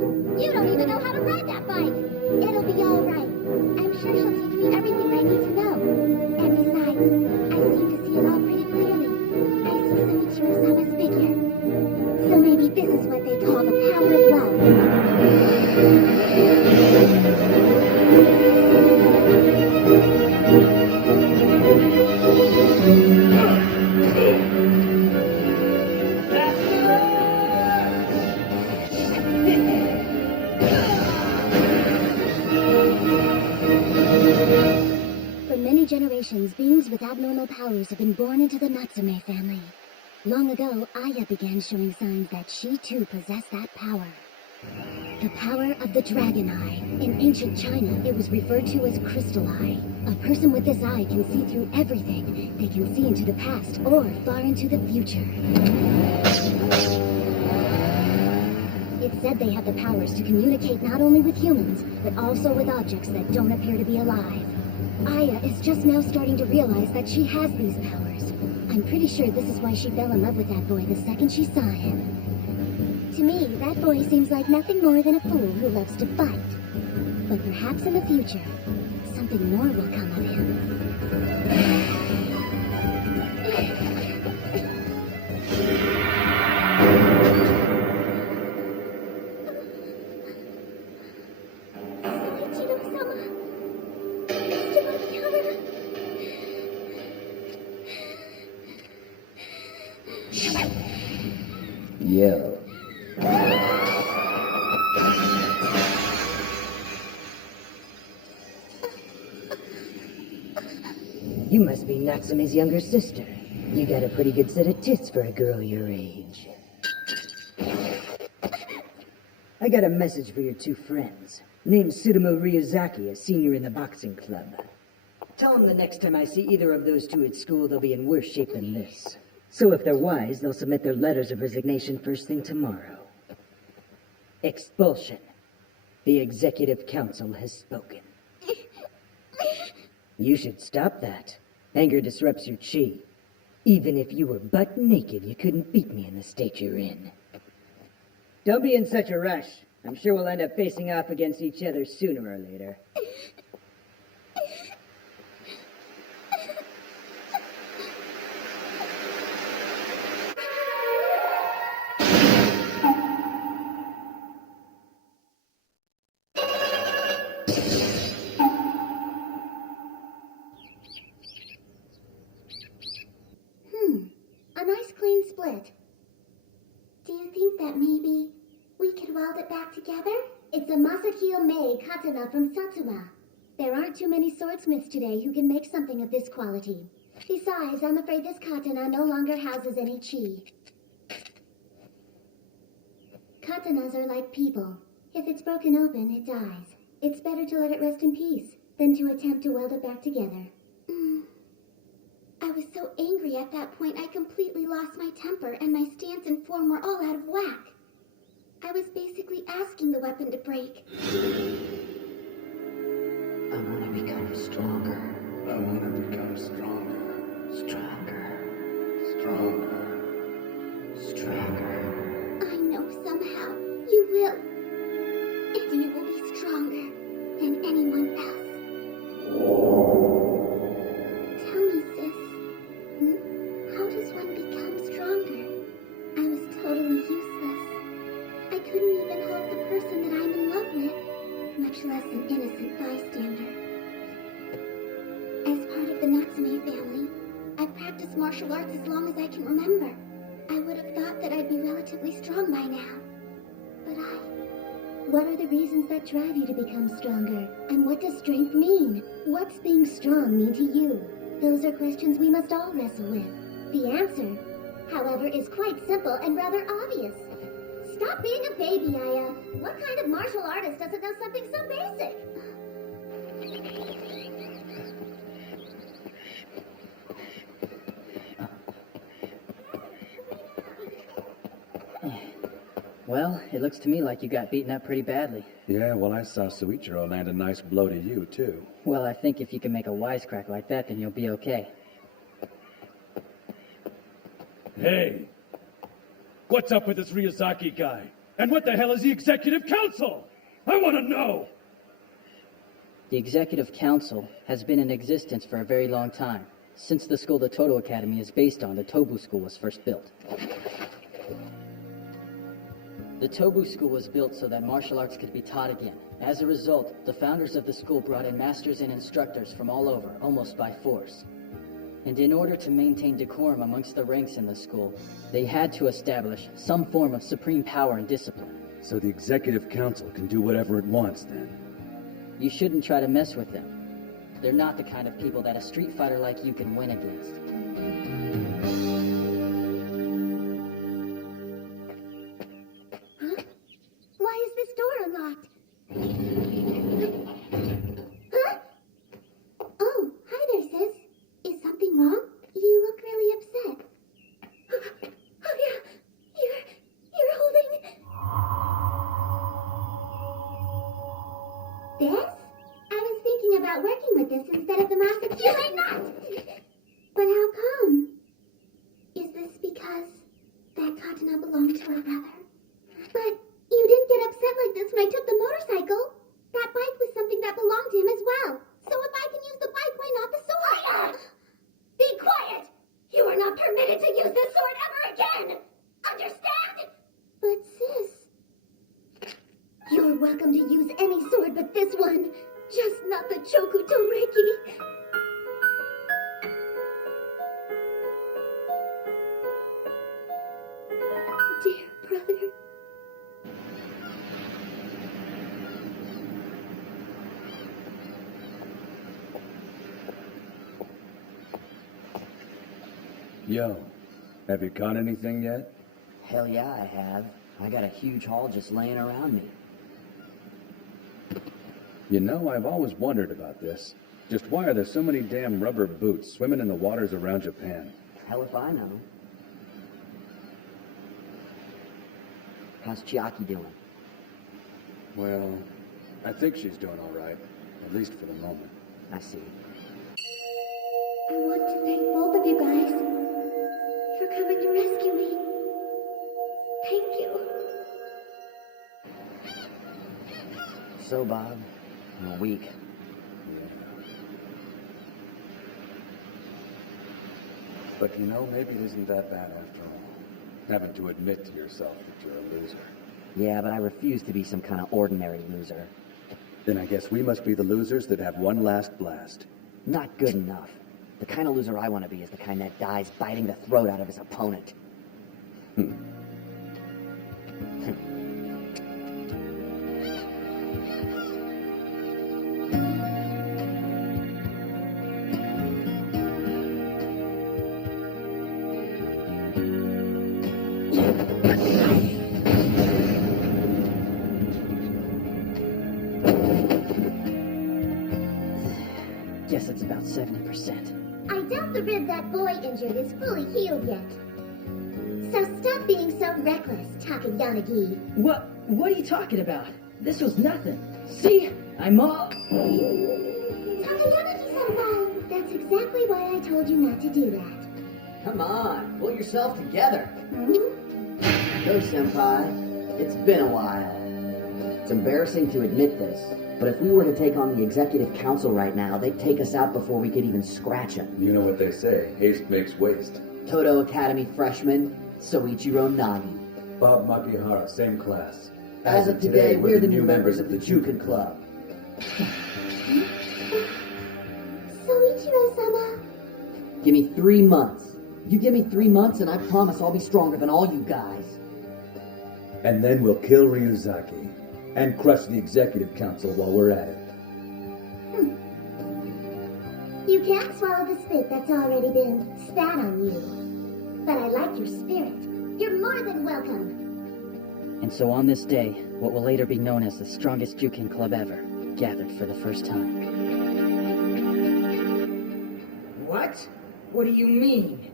you don't even know how to ride that bike. It'll be all right. I'm sure she'll teach me everything I need to know. And besides, I seem to see it all pretty clearly. I see Soichiro-sama's figure. So maybe this is what they call the power of love. For many generations, beings with abnormal powers have been born into the Natsume family. Long ago, Aya began showing signs that she too possessed that power. The power of the Dragon Eye. In ancient China, it was referred to as Crystal Eye. A person with this eye can see through everything. They can see into the past or far into the future. It's said they have the powers to communicate not only with humans, but also with objects that don't appear to be alive. Aya is just now starting to realize that she has these powers. I'm pretty sure this is why she fell in love with that boy the second she saw him. To me, that boy seems like nothing more than a fool who loves to fight. But perhaps in the future, something more will come of him. Yo. You must be Natsume's younger sister. You got a pretty good set of tits for a girl your age. I got a message for your two friends. Name's Tsutomu Ryuzaki, a senior in the boxing club. Tell them the next time I see either of those two at school, they'll be in worse shape than this. So if they're wise, they'll submit their letters of resignation first thing tomorrow. Expulsion. The Executive Council has spoken. You should stop that. Anger disrupts your chi. Even if you were butt naked, you couldn't beat me in the state you're in. Don't be in such a rush. I'm sure we'll end up facing off against each other sooner or later. you think that maybe we could weld it back together? It's a Masahiro Mei katana from Satsuma. There aren't too many swordsmiths today who can make something of this quality. Besides, I'm afraid this katana no longer houses any chi. Katanas are like people. If it's broken open, it dies. It's better to let it rest in peace than to attempt to weld it back together. I was so angry at that point I completely lost my temper and my stance and form were all out of whack. I was basically asking the weapon to break. I want to become stronger. I want to become stronger. Stronger. Stronger. Stronger. I know somehow you will. And you will be stronger than anyone else. Tell me, sis. How does one become stronger? I was totally useless. I couldn't even help the person that I'm in love with, much less an innocent bystander. As part of the Natsume family, I've practiced martial arts as long as I can remember. I would have thought that I'd be relatively strong by now. But What are the reasons that drive you to become stronger? And what does strength mean? What's being strong mean to you? Those are questions we must all wrestle with. The answer, however, is quite simple and rather obvious. Stop being a baby, Aya. What kind of martial artist doesn't know something so basic? Well, it looks to me like you got beaten up pretty badly. Yeah, well, I saw Suichiro land a nice blow to you, too. Well, I think if you can make a wisecrack like that, then you'll be okay. Hey! What's up with this Ryuzaki guy? And what the hell is the Executive Council? I want to know! The Executive Council has been in existence for a very long time, since the school the Todo Academy is based on, the Tobu School, was first built. The Tobu School was built so that martial arts could be taught again. As a result, the founders of the school brought in masters and instructors from all over, almost by force. And in order to maintain decorum amongst the ranks in the school, they had to establish some form of supreme power and discipline. So the Executive Council can do whatever it wants, then? You shouldn't try to mess with them. They're not the kind of people that a street fighter like you can win against. Why is this door unlocked? Huh? Oh, hi there, sis. Is something wrong? You look really upset. Oh yeah, you're holding... This? I was thinking about working with this instead of the massive... You may not! But how come? Is this because that katana belonged to our brother? But you didn't get upset like this when I took the motorcycle. That bike was something that belonged to him as well. So if I can use the bike, why not the sword? Be quiet! You are not permitted to use this sword ever again! Understand? But sis... You're welcome to use any sword but this one. Just not the Choku Toreki. Dear brother... Yo, have you caught anything yet? Hell yeah, I have. I got a huge haul just laying around me. You know, I've always wondered about this. Just why are there so many damn rubber boots swimming in the waters around Japan? Hell if I know. How's Chiaki doing? Well, I think she's doing all right. At least for the moment. I see. I want to thank both of you guys for coming to rescue me. Thank you. So, Bob, I'm weak. But you know, maybe it isn't that bad after all. Having to admit to yourself that you're a loser. Yeah, but I refuse to be some kind of ordinary loser. Then I guess we must be the losers that have one last blast. Not good enough. The kind of loser I want to be is the kind that dies biting the throat out of his opponent. Guess it's about 70%. I doubt the rib that boy injured is fully healed yet. So stop being so reckless, Takayanagi. What are you talking about? This was nothing. See? I'm all... Takayanagi-senpai! That's exactly why I told you not to do that. Come on, pull yourself together. Hmm? Go, Senpai. It's been a while. It's embarrassing to admit this, but if we were to take on the Executive Council right now, they'd take us out before we could even scratch them. You know what they say, haste makes waste. Todo Academy freshman, Soichiro Nagi. Bob Makihara, same class. As of today, we're the new members of the Juken Club. Soichiro-sama. Give me 3 months. You give me 3 months and I promise I'll be stronger than all you guys. And then we'll kill Ryuzaki and crush the Executive Council while we're at it. You can't swallow the spit that's already been spat on you. But I like your spirit. You're more than welcome. And so on this day, what will later be known as the strongest Juken Club ever, gathered for the first time. What? What do you mean?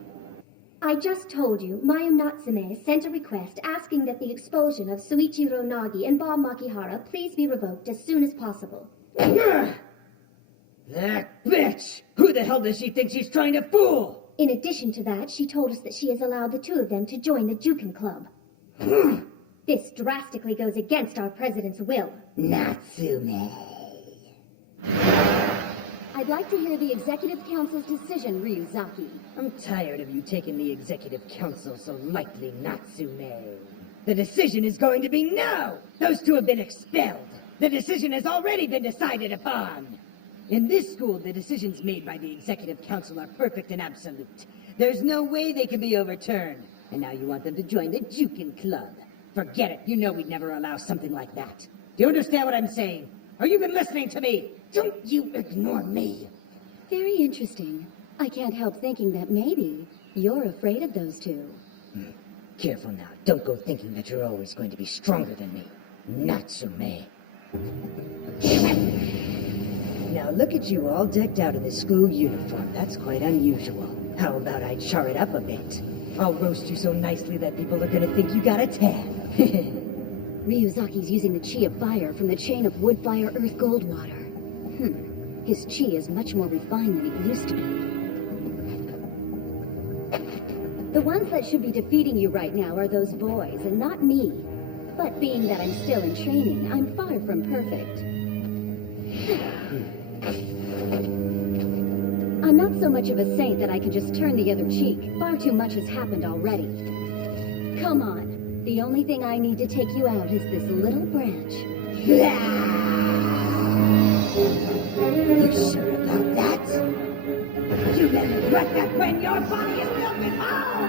I just told you, Mayu Natsume sent a request asking that the expulsion of Soichiro Nagi and Bob Makihara please be revoked as soon as possible. That bitch! Who the hell does she think she's trying to fool? In addition to that, she told us that she has allowed the two of them to join the Juken Club. This drastically goes against our president's will. Natsume. I'd like to hear the Executive Council's decision, Ryuzaki. I'm tired of you taking the Executive Council so lightly, Natsume. The decision is going to be no! Those two have been expelled. The decision has already been decided upon. In this school, the decisions made by the Executive Council are perfect and absolute. There's no way they can be overturned. And now you want them to join the Juken Club. Forget it. You know we'd never allow something like that. Do you understand what I'm saying? Are you even listening to me? Don't you ignore me. Very interesting. I can't help thinking that maybe you're afraid of those two. Careful now. Don't go thinking that you're always going to be stronger than me. Natsume. Now look at you all decked out in the school uniform. That's quite unusual. How about I char it up a bit? I'll roast you so nicely that people are gonna think you got a tan. Ryuzaki's using the chi of fire from the chain of wood, fire, earth, gold, water. His chi is much more refined than it used to be. The ones that should be defeating you right now are those boys, and not me. But being that I'm still in training, I'm far from perfect. I'm not so much of a saint that I can just turn the other cheek. Far too much has happened already. Come on. The only thing I need to take you out is this little branch. You sure about that? You will regret that when your body is filled with all,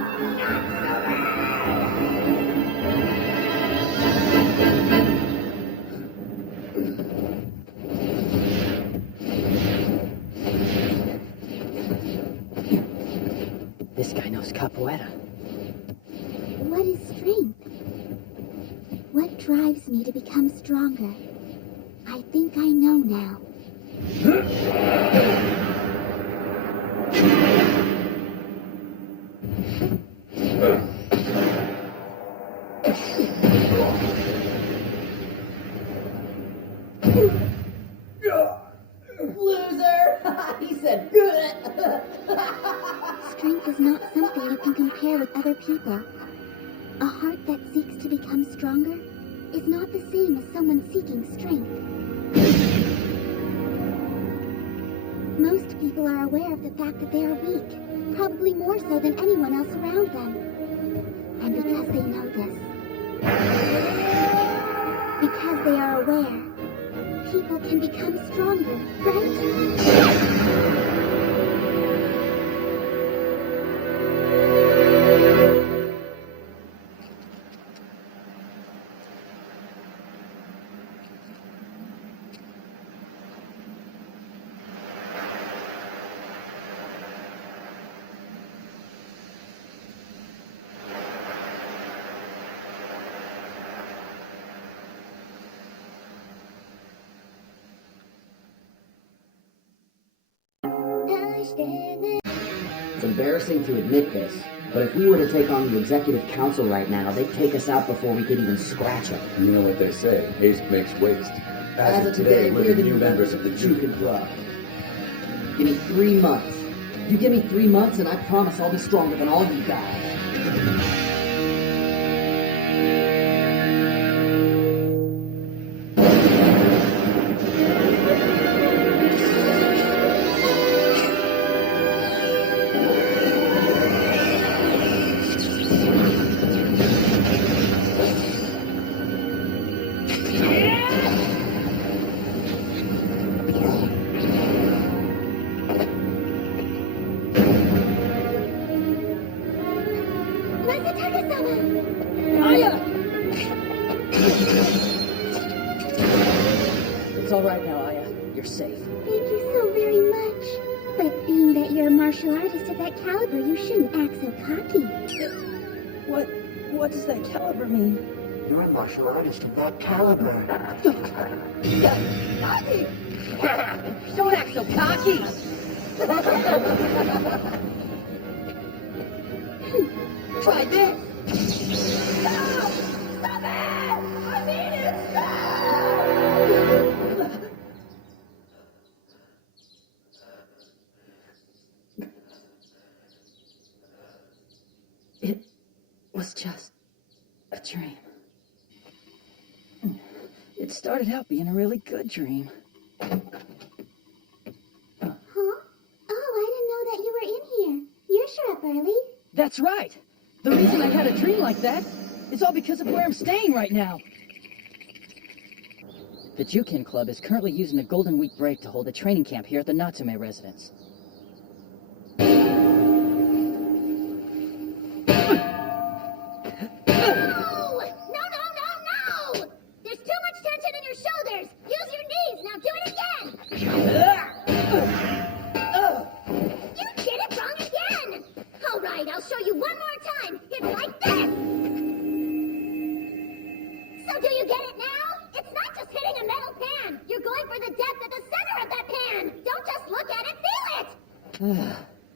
This guy knows capoeira. What is strength? What drives me to become stronger? I think I know now. Loser! He said good! Strength is not something you can compare with other people. A heart that seeks to become stronger is not the same as someone seeking strength. Most people are aware of the fact that they are weak, probably more so than anyone else around them. And because they know this, because they are aware, people can become stronger, right? It's embarrassing to admit this, but if we were to take on the executive council right now, they'd take us out before we could even scratch them. You know what they say, haste makes waste. As of today, we're the new members of the Jukin Club. Give me 3 months. You give me 3 months, and I promise I'll be stronger than all you guys. It's all right now, Aya. You're safe. Thank you so very much. But being that you're a martial artist of that caliber, you shouldn't act so cocky. What does that caliber mean? You're a martial artist of that caliber. Cocky! Don't act so cocky! Try this! Stop! Stop it! I mean it! Stop! It was just a dream. It started out being a really good dream. Huh? Oh, I didn't know that you were in here. You're sure up early. That's right. The reason I had a dream like that is all because of where I'm staying right now. The Jukin Club is currently using the Golden Week break to hold a training camp here at the Natsume residence.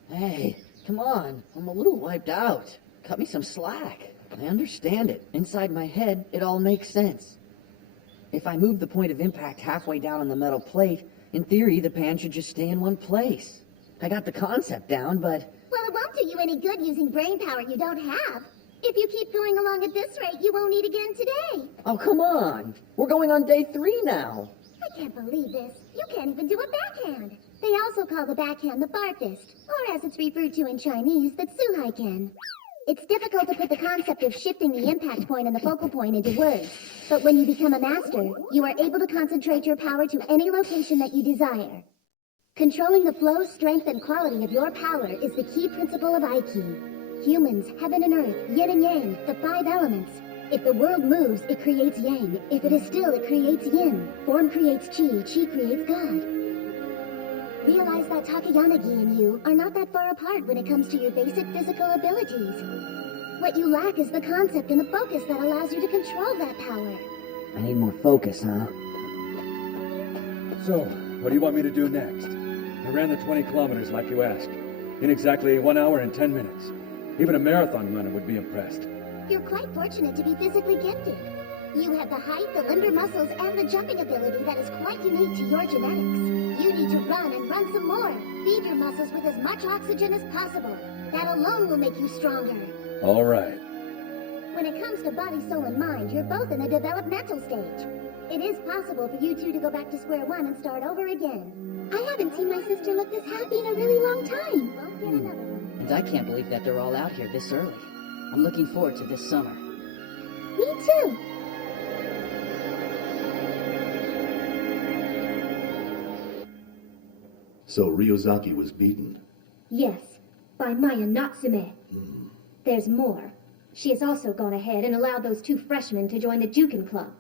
Hey, come on. I'm a little wiped out. Cut me some slack. I understand it. Inside my head, it all makes sense. If I move the point of impact halfway down on the metal plate, in theory, the pan should just stay in one place. I got the concept down, but... Well, it won't do you any good using brain power you don't have. If you keep going along at this rate, you won't eat again today. Oh, come on. We're going on day 3 now. I can't believe this. You can't even do a backhand. They also call the backhand the bar fist, or as it's referred to in Chinese, the Tsuhaiken. It's difficult to put the concept of shifting the impact point and the focal point into words, but when you become a master, you are able to concentrate your power to any location that you desire. Controlling the flow, strength, and quality of your power is the key principle of Aiki. Humans, heaven and earth, yin and yang, the 5 elements. If the world moves, it creates yang. If it is still, it creates yin. Form creates chi, chi creates God. Realize that Takayanagi and you are not that far apart when it comes to your basic physical abilities. What you lack is the concept and the focus that allows you to control that power. I need more focus, huh? So, what do you want me to do next? I ran the 20 kilometers like you asked, in exactly 1 hour and 10 minutes. Even a marathon runner would be impressed. You're quite fortunate to be physically gifted. You have the height, the limber muscles, and the jumping ability that is quite unique to your genetics. You need to run and run some more. Feed your muscles with as much oxygen as possible. That alone will make you stronger. All right. When it comes to body, soul, and mind, you're both in a developmental stage. It is possible for you two to go back to square one and start over again. I haven't seen my sister look this happy in a really long time. Won't get another one. And I can't believe that they're all out here this early. I'm looking forward to this summer. Me too. So Ryuzaki was beaten. Yes, by Maya Natsume. There's more. She has also gone ahead and allowed those 2 freshmen to join the Jukin Club.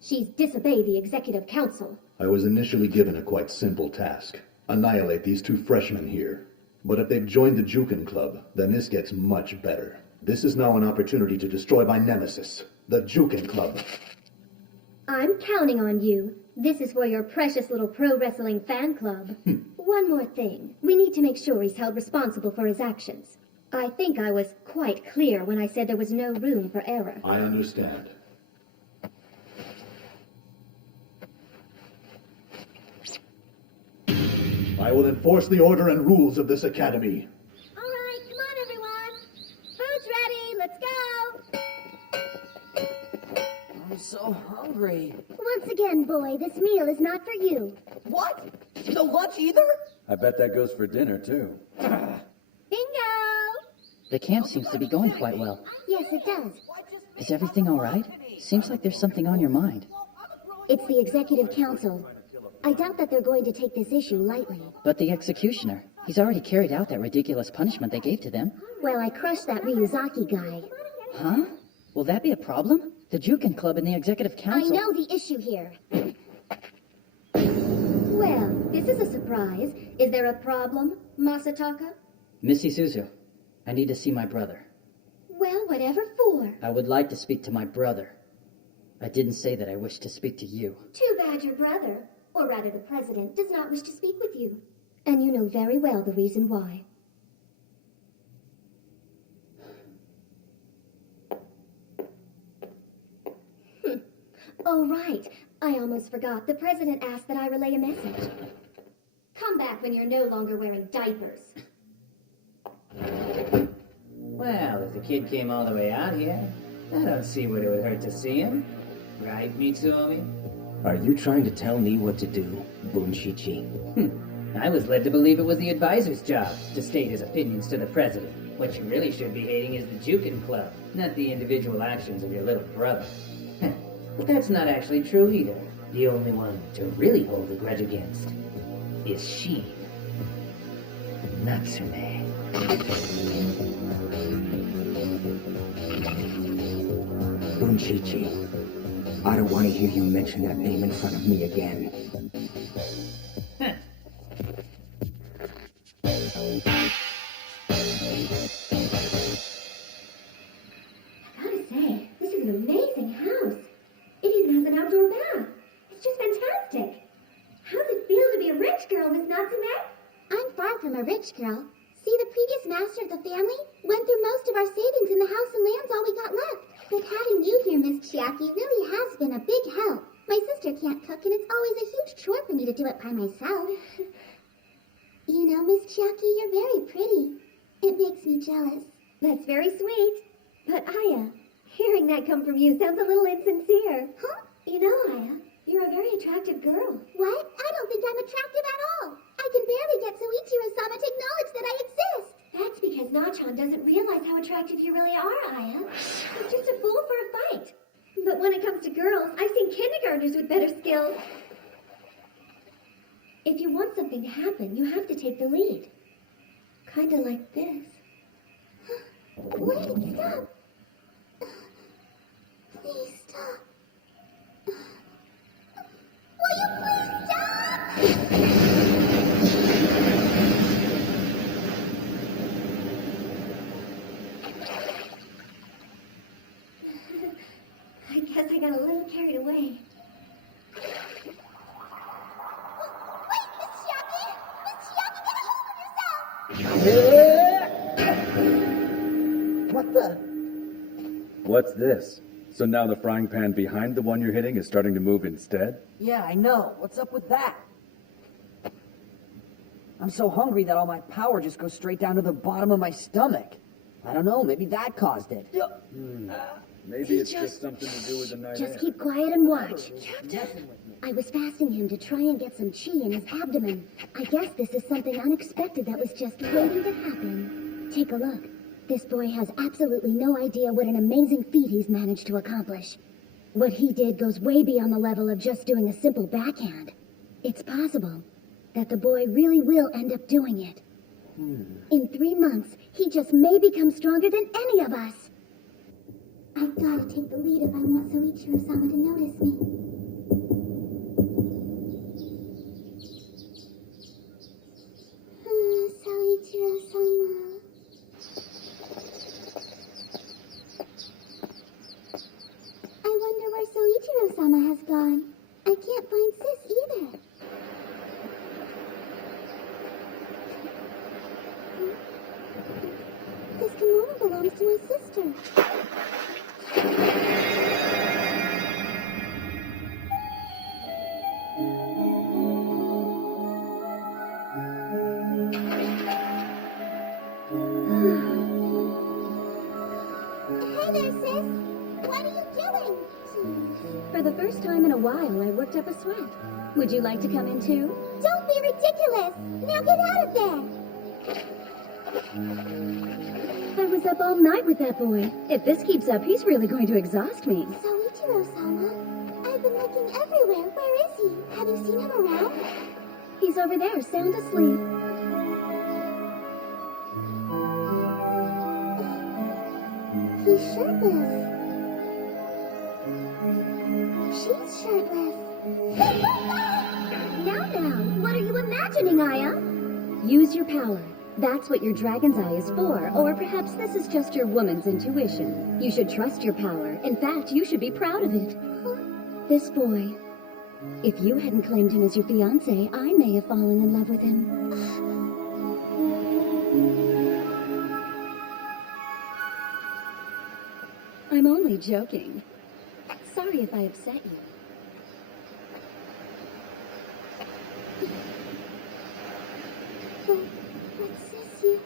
She's disobeyed the Executive Council. I was initially given a quite simple task. Annihilate these 2 freshmen here. But if they've joined the Jukin Club, then this gets much better. This is now an opportunity to destroy my nemesis, the Jukin Club. I'm counting on you. This is for your precious little pro wrestling fan club. One more thing. We need to make sure he's held responsible for his actions. I think I was quite clear when I said there was no room for error. I understand. I will enforce the order and rules of this academy. All right, come on, everyone. Food's ready. Let's go. I'm so hungry. Once again, boy, this meal is not for you. What? No lunch either? I bet that goes for dinner, too. Bingo! The camp seems to be going quite well. Yes, it does. Is everything all right? Seems like there's something on your mind. It's the executive council. I doubt that they're going to take this issue lightly. But the executioner, he's already carried out that ridiculous punishment they gave to them. Well, I crushed that Ryuzaki guy. Huh? Will that be a problem? The Jukin Club and the executive council... I know the issue here. Well, this is a surprise. Is there a problem, Masataka? Miss Isuzu, I need to see my brother. Well, whatever for. I would like to speak to my brother. I didn't say that I wished to speak to you. Too bad your brother, or rather the president, does not wish to speak with you. And you know very well the reason why. Oh, right. I almost forgot. The president asked that I relay a message. Come back when you're no longer wearing diapers. Well, if the kid came all the way out here, I don't see what it would hurt to see him. Right, Mitsumi? Are you trying to tell me what to do, Bunshichi? I was led to believe it was the advisor's job to state his opinions to the president. What you really should be hating is the Jukin Club, not the individual actions of your little brother. But that's not actually true either. The only one to really hold a grudge against is she, Natsume. Bunshichi, I don't want to hear you mention that name in front of me again. I gotta say, this is an amazing house. It even has an outdoor bath. It's just fantastic. How's it feel to be a rich girl, Miss Natsume? I'm far from a rich girl. See, the previous master of the family went through most of our savings in the house and land's all we got left. But having you here, Miss Chiaki, really has been a big help. My sister can't cook, and it's always a huge chore for me to do it by myself. You know, Miss Chiaki, you're very pretty. It makes me jealous. That's very sweet. But Aya, hearing that come from you sounds a little insincere. Huh? You know, Aya, you're a very attractive girl. What? I don't think I'm attractive at all. I can barely get Soichiro-sama to acknowledge that I exist. That's because Nachan doesn't realize how attractive you really are, Aya. He's just a fool for a fight. But when it comes to girls, I've seen kindergartners with better skills. If you want something to happen, you have to take the lead. Kinda like this. Wait, stop! Please stop. Will you please stop? I guess I got a little carried away. Wait, Miss Chiaki! Miss Chiaki, get a hold of yourself! What the? What's this? So now the frying pan behind the one you're hitting is starting to move instead? Yeah, I know. What's up with that? I'm so hungry that all my power just goes straight down to the bottom of my stomach. I don't know, maybe that caused it. Maybe it's just something to do with the night air. Just keep quiet and watch. I was fasting him to try and get some chi in his abdomen. I guess this is something unexpected that was just waiting to happen. Take a look. This boy has absolutely no idea what an amazing feat he's managed to accomplish. What he did goes way beyond the level of just doing a simple backhand. It's possible that the boy really will end up doing it. In 3 months, he just may become stronger than any of us. I've got to take the lead if I want Soichiro-sama to notice me. Soichiro-sama. I wonder where Soichiro-sama has gone. I can't find Sis going? For the first time in a while, I worked up a sweat. Would you like to come in too? Don't be ridiculous! Now get out of there! I was up all night with that boy. If this keeps up, he's really going to exhaust me. Soichiro-sama, I've been looking everywhere. Where is he? Have you seen him around? He's over there, sound asleep. He's shirtless. She's shirtless. Now, what are you imagining, Aya? Use your power. That's what your dragon's eye is for, or perhaps this is just your woman's intuition. You should trust your power. In fact, you should be proud of it. This boy, if you hadn't claimed him as your fiancé, I may have fallen in love with him. I'm only joking. Sorry if I upset you. What's this you?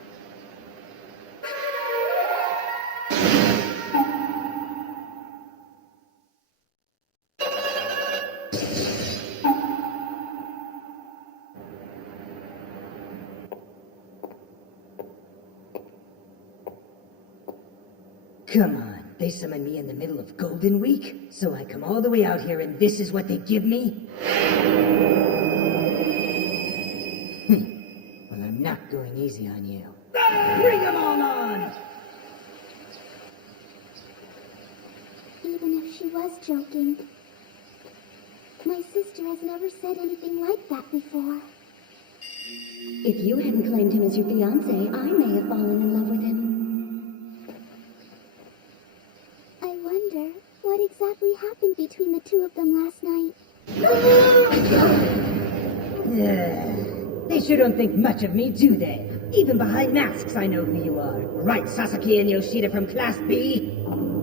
Come on, they summoned me in the middle of Golden Week, so I come all the way out here and this is what they give me? Well, I'm not going easy on you. Bring them all on! Even if she was joking, my sister has never said anything like that before. If you hadn't claimed him as your fiancé, I may have fallen in love with him. I wonder what exactly happened between the two of them last night. They sure don't think much of me, do they? Even behind masks, I know who you are. Right, Sasaki and Yoshida from Class B?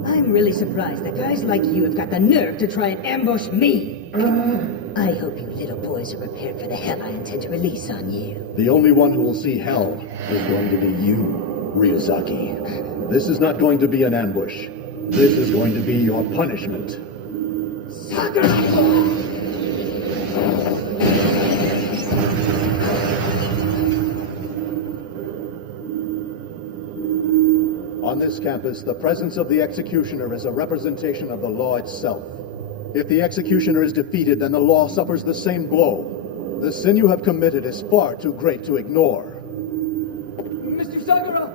I'm really surprised that guys like you have got the nerve to try and ambush me. I hope you little boys are prepared for the hell I intend to release on you. The only one who will see hell is going to be you, Ryuzaki. This is not going to be an ambush. This is going to be your punishment. Sakura! On this campus, the presence of the executioner is a representation of the law itself. If the executioner is defeated, then the law suffers the same blow. The sin you have committed is far too great to ignore. Mr. Sakura!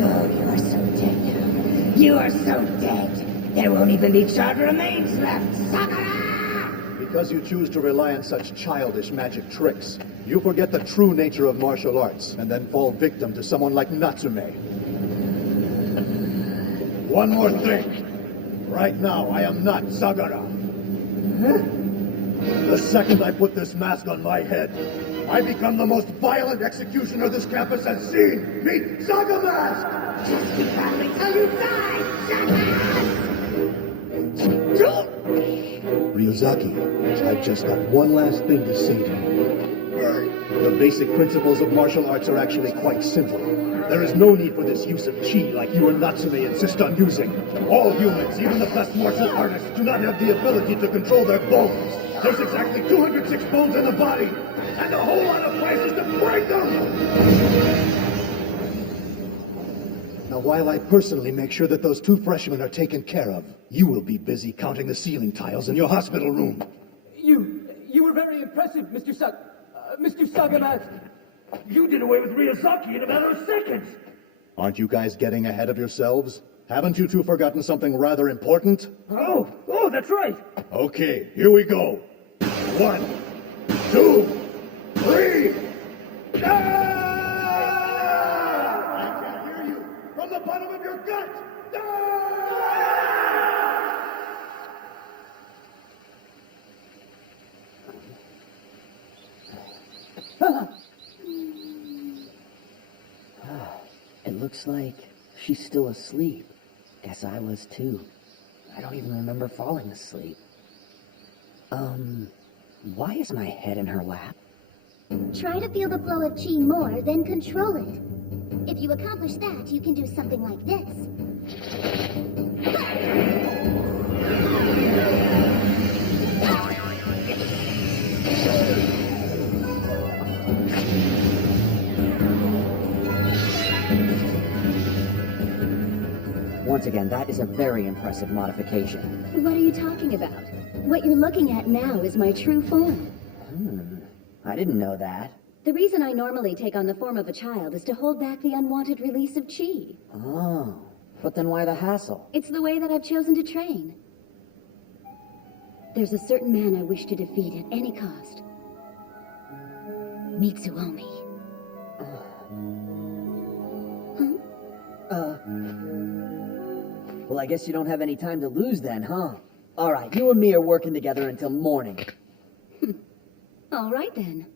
Oh, you are so dead now. You are so dead. There won't even be charred remains left. Sakura! Because you choose to rely on such childish magic tricks, you forget the true nature of martial arts, and then fall victim to someone like Natsume. One more thing. Right now, I am not Sagara. The second I put this mask on my head, I become the most violent executioner this campus has seen. Meet Saga Mask! Just keep battling till you die, jackass! Ryuzaki, I've just got one last thing to say to you. The basic principles of martial arts are actually quite simple. There is no need for this use of chi like you and Natsume insist on using. All humans, even the best martial artists, do not have the ability to control their bones. There's exactly 206 bones in the body, and a whole lot of places to break them! Now, while I personally make sure that those 2 freshmen are taken care of, you will be busy counting the ceiling tiles in your hospital room. You were very impressive, Mr. Sagamat. You did away with Ryuzaki in a matter of seconds! Aren't you guys getting ahead of yourselves? Haven't you two forgotten something rather important? Oh, that's right! Okay, here we go. 1, 2, 3! Ah! I can't hear you! From the bottom of your gut! It looks like she's still asleep. Guess I was too. I don't even remember falling asleep. Why is my head in her lap? Try to feel the flow of chi more, then control it. If you accomplish that, you can do something like this. Once again, that is a very impressive modification. What are you talking about? What you're looking at now is my true form. I didn't know that. The reason I normally take on the form of a child is to hold back the unwanted release of chi. Oh, but then why the hassle? It's the way that I've chosen to train. There's a certain man I wish to defeat at any cost. Mitsuomi. Well, I guess you don't have any time to lose then, huh? All right, you and me are working together until morning. All right then.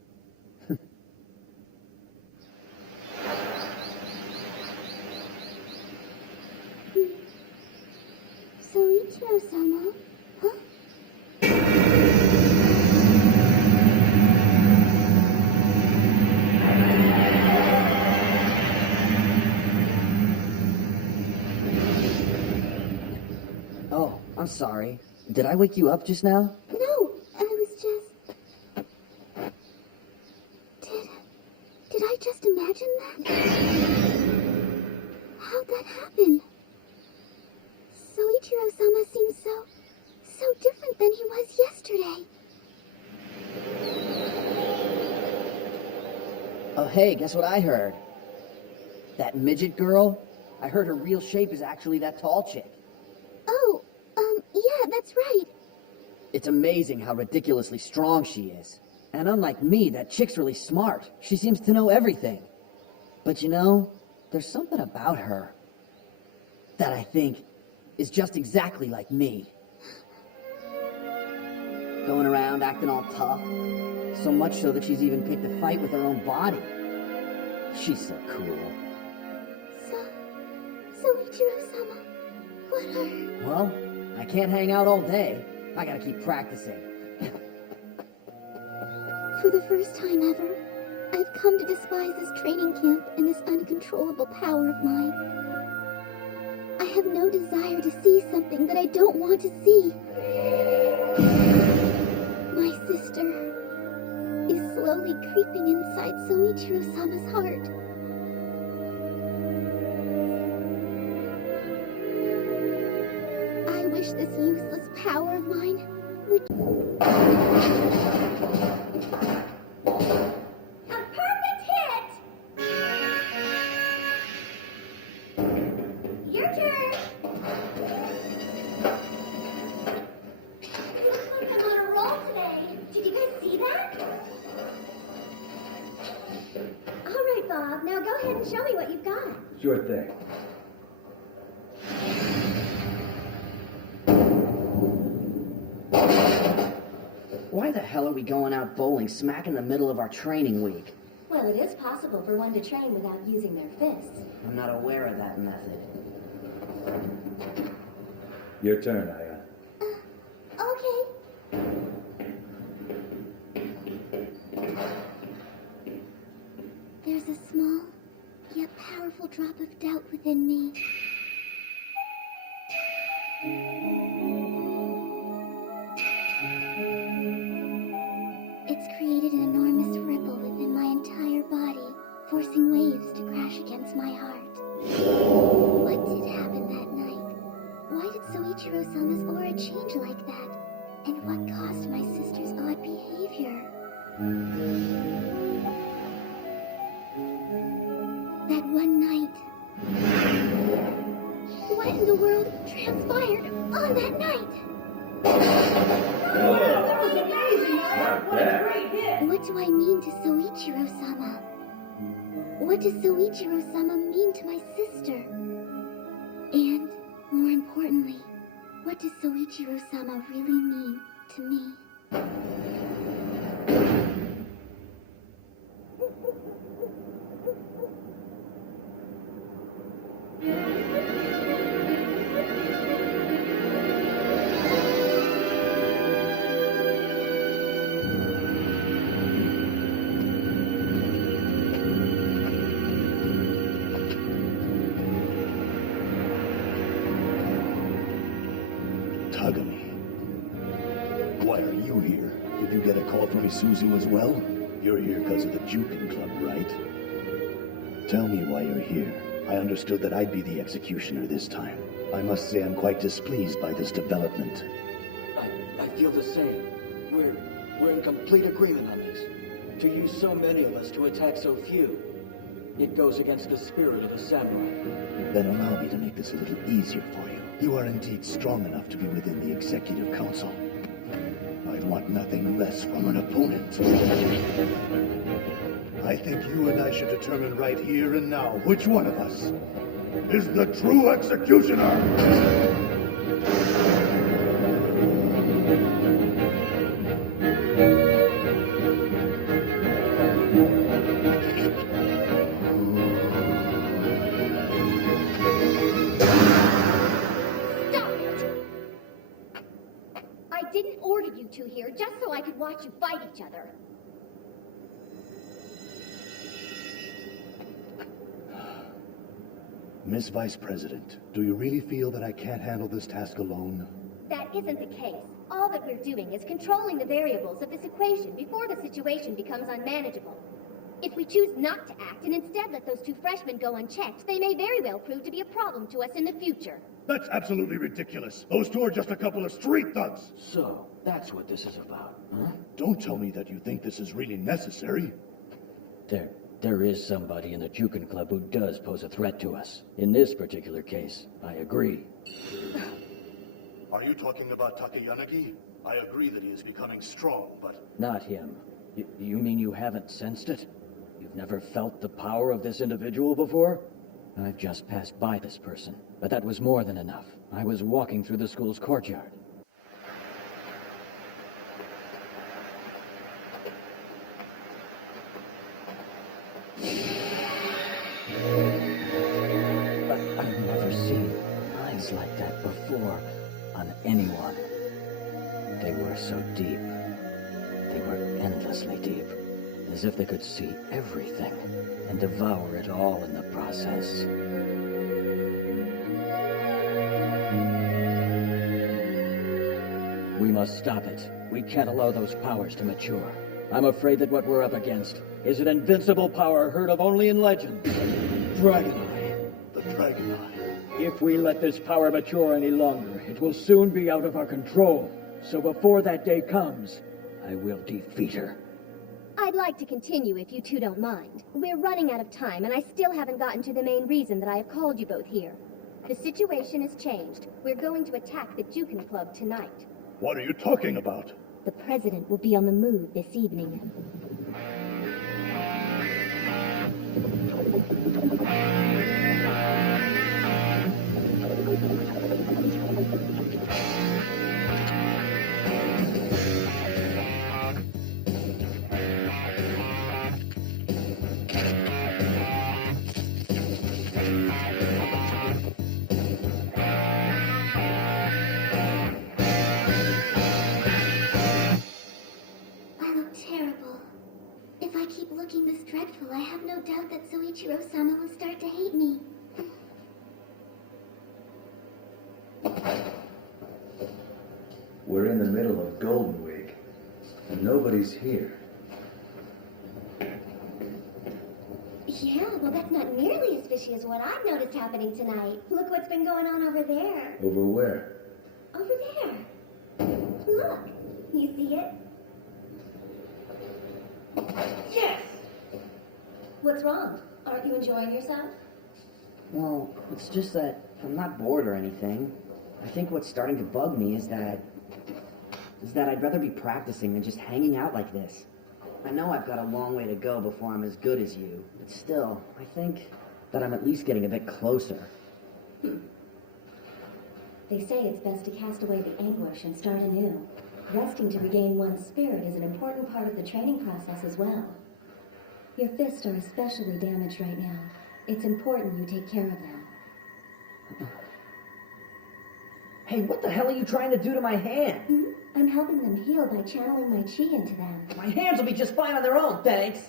Soichiro-sama? Huh? Oh, I'm sorry. Did I wake you up just now? No, I was just... Did I just imagine that? How'd that happen? Soichiro-sama seems so different than he was yesterday. Oh, hey, guess what I heard? That midget girl? I heard her real shape is actually that tall chick. Oh, yeah, that's right. It's amazing how ridiculously strong she is. And unlike me, that chick's really smart. She seems to know everything. But you know, there's something about her that I think is just exactly like me. Going around acting all tough. So much so that she's even picked a fight with her own body. She's so cool. Soichiro-sama, what are... Well, I can't hang out all day. I gotta keep practicing. For the first time ever, I've come to despise this training camp and this uncontrollable power of mine. I have no desire to see something that I don't want to see. My sister is slowly creeping inside Soichiro-sama's heart. I wish this useless power of mine would... A perfect hit! Your turn! Looks like I'm on a roll today. Did you guys see that? All right, Bob. Now go ahead and show me what you've got. Sure thing. Why the hell are we going out bowling smack in the middle of our training week? Well, it is possible for one to train without using their fists. I'm not aware of that method. Your turn, Aya. Okay. There's a small, yet powerful drop of doubt within me. It's created an enormous ripple within my entire body, forcing waves to crash against my heart. What did happen that night? Why did Soichiro-sama's aura change like that? And what caused my sister's odd behavior? That one night. What in the world transpired on that night? What do I mean to Soichiro-sama? What does Soichiro-sama mean to my sister? And, more importantly, what does Soichiro-sama really mean to me? Why are you here? Did you get a call from Isuzu as well? You're here because of the Jukin Club, right? Tell me why you're here. I understood that I'd be the executioner this time. I must say I'm quite displeased by this development. I feel the same. We're in complete agreement on this. To use so many of us to attack so few, it goes against the spirit of the samurai. Then allow me to make this a little easier for you. You are indeed strong enough to be within the Executive Council. I want nothing less from an opponent. I think you and I should determine right here and now which one of us is the true executioner! I didn't order you two here just so I could watch you fight each other. Miss Vice President, do you really feel that I can't handle this task alone? That isn't the case. All that we're doing is controlling the variables of this equation before the situation becomes unmanageable. If we choose not to act and instead let those two freshmen go unchecked, they may very well prove to be a problem to us in the future. That's absolutely ridiculous. Those two are just a couple of street thugs. So, that's what this is about, huh? Don't tell me that you think this is really necessary. There is somebody in the Jukin Club who does pose a threat to us. In this particular case, I agree. Are you talking about Takayanagi? I agree that he is becoming strong, but... Not him. You mean you haven't sensed it? You've never felt the power of this individual before? I've just passed by this person, but that was more than enough. I was walking through the school's courtyard. I've never seen eyes like that before on anyone. They were so deep. They were endlessly deep, as if they could see everything and devour it all in the process. We must stop it. We can't allow those powers to mature. I'm afraid that what we're up against is an invincible power heard of only in legend. Dragon Eye. The Dragon Eye. If we let this power mature any longer, it will soon be out of our control. So before that day comes, I will defeat her. I'd like to continue if you two don't mind. We're running out of time, and I still haven't gotten to the main reason that I have called you both here. The situation has changed. We're going to attack the Jukin Club tonight. What are you talking about? The president will be on the move this evening. Looking this dreadful, I have no doubt that Soichiro-sama will start to hate me. We're in the middle of Golden Week, and nobody's here. Yeah, well, that's not nearly as fishy as what I've noticed happening tonight. Look what's been going on over there. Over where? Over there. Look. You see it? Yes! What's wrong? Aren't you enjoying yourself? Well, it's just that I'm not bored or anything. I think what's starting to bug me is that I'd rather be practicing than just hanging out like this. I know I've got a long way to go before I'm as good as you, but still, I think that I'm at least getting a bit closer. They say it's best to cast away the anguish and start anew. Resting to regain one's spirit is an important part of the training process as well. Your fists are especially damaged right now. It's important you take care of them. Hey, what the hell are you trying to do to my hand? I'm helping them heal by channeling my chi into them. My hands will be just fine on their own, thanks.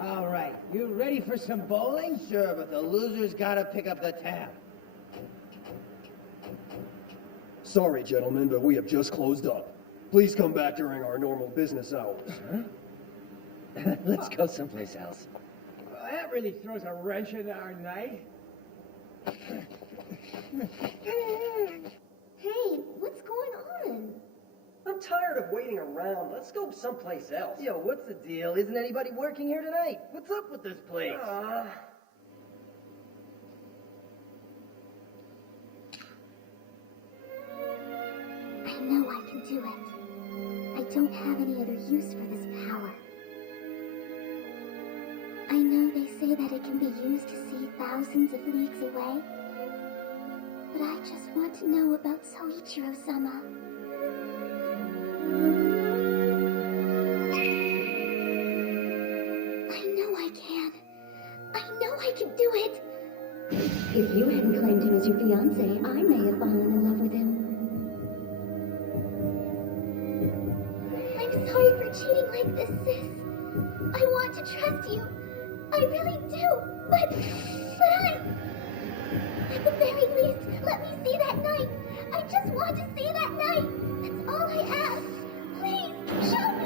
All right, you ready for some bowling? Sure, but the loser's gotta pick up the tab. Sorry, gentlemen, but we have just closed up. Please come back during our normal business hours. Let's go someplace else. Well, that really throws a wrench into our night. Hey, what's going on? I'm tired of waiting around. Let's go someplace else. Yo, what's the deal? Isn't anybody working here tonight? What's up with this place? I know I can do it. I don't have any other use for this power. I know they say that it can be used to see thousands of leagues away. But I just want to know about Soichiro-sama. I know I can. I know I can do it. If you hadn't claimed him as your fiancé, I may have fallen in love with him. I'm sorry for cheating like this, sis. I want to trust you. I really do. But at the very least, let me see that night. I just want to see that night. That's all I ask. Please, show me.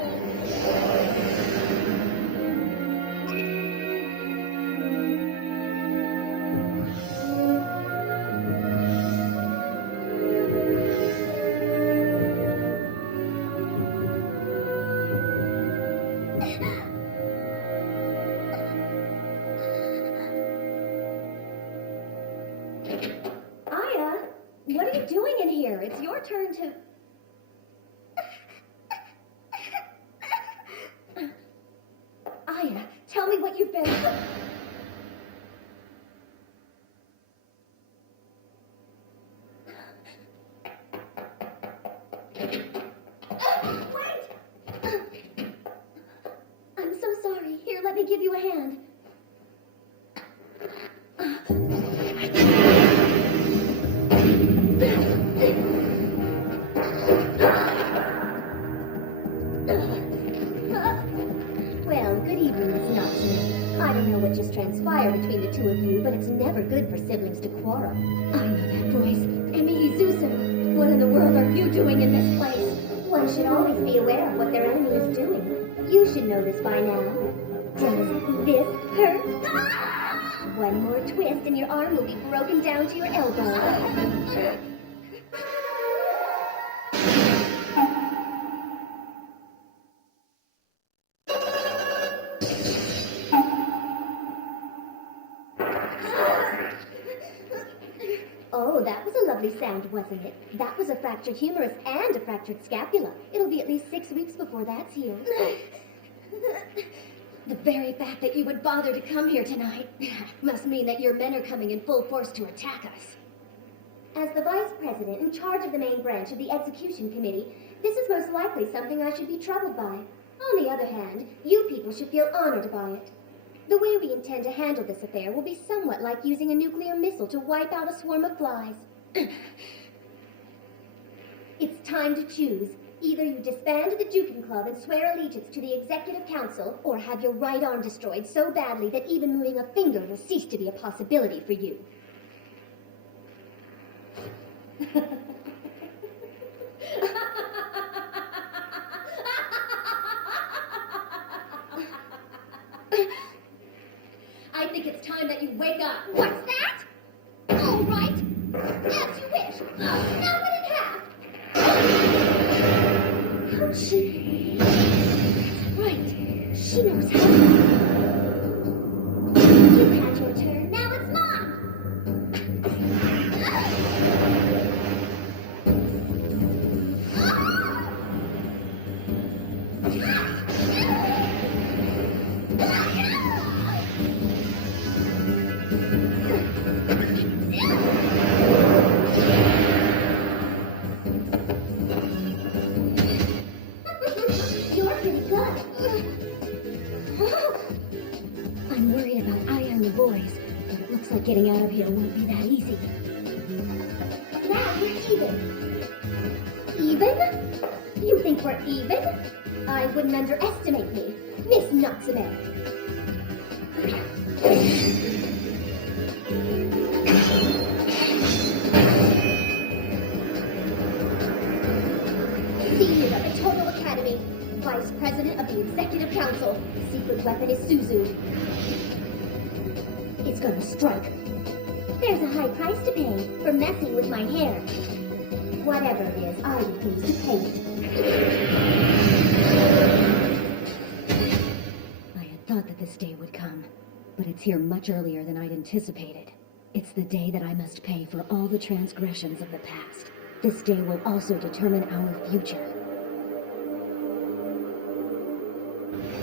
Aya, what are you doing in here? It's your turn to... Aya, tell me what you've been... Wait! I'm so sorry. Here, let me give you a hand. Well, good evening, Miss Natsume. I don't know what just transpired between the two of you, but it's never good for siblings to quarrel. I know that voice. Emi Izuzu, what in the world are you doing in this place? One should always be aware of what their enemy is doing. You should know this by now. Does this hurt? One more twist and your arm will be broken down to your elbow. Oh, that was a lovely sound, wasn't it? That was a fractured humerus and a fractured scapula. It'll be at least 6 weeks before that's healed. The very fact that you would bother to come here tonight must mean that your men are coming in full force to attack us. As the vice president in charge of the main branch of the execution committee, this is most likely something I should be troubled by. On the other hand, you people should feel honored by it. The way we intend to handle this affair will be somewhat like using a nuclear missile to wipe out a swarm of flies. It's time to choose. Either you disband the Jukin Club and swear allegiance to the Executive Council, or have your right arm destroyed so badly that even moving a finger will cease to be a possibility for you. I think it's time that you wake up. What's that? All right. As you wish. Now cut it in half. How'd she... Right. She knows how. You had your turn. Now it's mine. You're pretty good. I'm worried about Aya and the boys, but it looks like getting out of here won't be that easy. Now we're even. Even? You think we're even? I wouldn't underestimate me, Miss Natsume. Vice President of the Executive Council. The secret weapon is Suzu. It's gonna strike. There's a high price to pay for messing with my hair. Whatever it is, I refuse to pay it. I had thought that this day would come, but it's here much earlier than I'd anticipated. It's the day that I must pay for all the transgressions of the past. This day will also determine our future.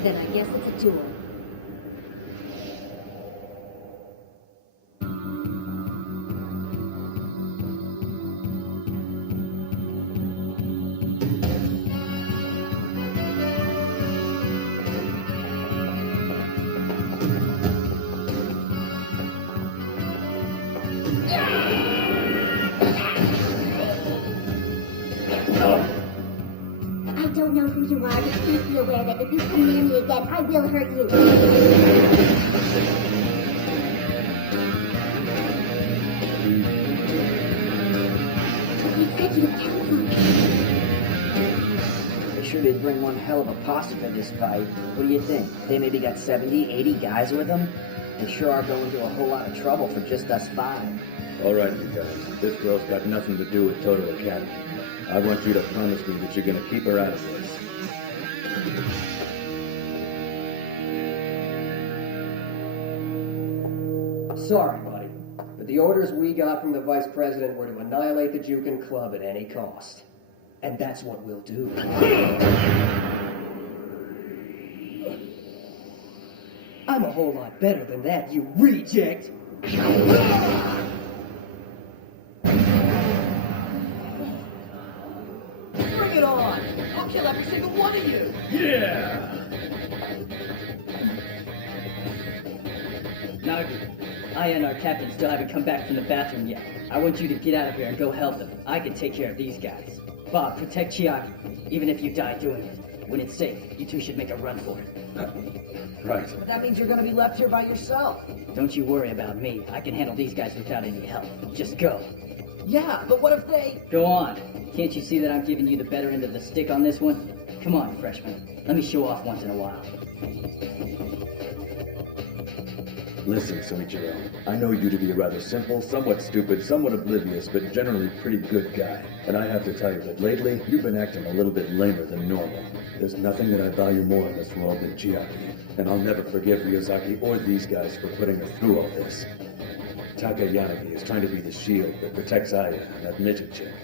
Then I guess it's a duel. I don't know who you are, but please be aware that if you come near me again, I will hurt you. The Executive Council. They sure did bring one hell of a posse for this fight. What do you think? They maybe got 70, 80 guys with them? They sure are going to a whole lot of trouble for just us 5. All right, you guys. This girl's got nothing to do with Total Academy. I want you to promise me that you're gonna keep her out of this. Sorry, buddy, but the orders we got from the Vice President were to annihilate the Jukin Club at any cost. And that's what we'll do. I'm a whole lot better than that, you reject! Bring it on! I'll kill every single one of you! Yeah! Nagi, I and our captain still haven't come back from the bathroom yet. I want you to get out of here and go help them. I can take care of these guys. Bob, protect Chiaki, even if you die doing it. When it's safe, you two should make a run for it. Right. But that means you're gonna be left here by yourself. Don't you worry about me. I can handle these guys without any help. Just go. Yeah, but what if they... Go on. Can't you see that I'm giving you the better end of the stick on this one? Come on, freshman. Let me show off once in a while. Listen, Sumichiro, I know you to be a rather simple, somewhat stupid, somewhat oblivious, but generally pretty good guy. And I have to tell you that lately, you've been acting a little bit lamer than normal. There's nothing that I value more in this world than Chiaki. And I'll never forgive Ryuzaki or these guys for putting us through all this. Taka Yanagi is trying to be the shield that protects Aya and that midget chick.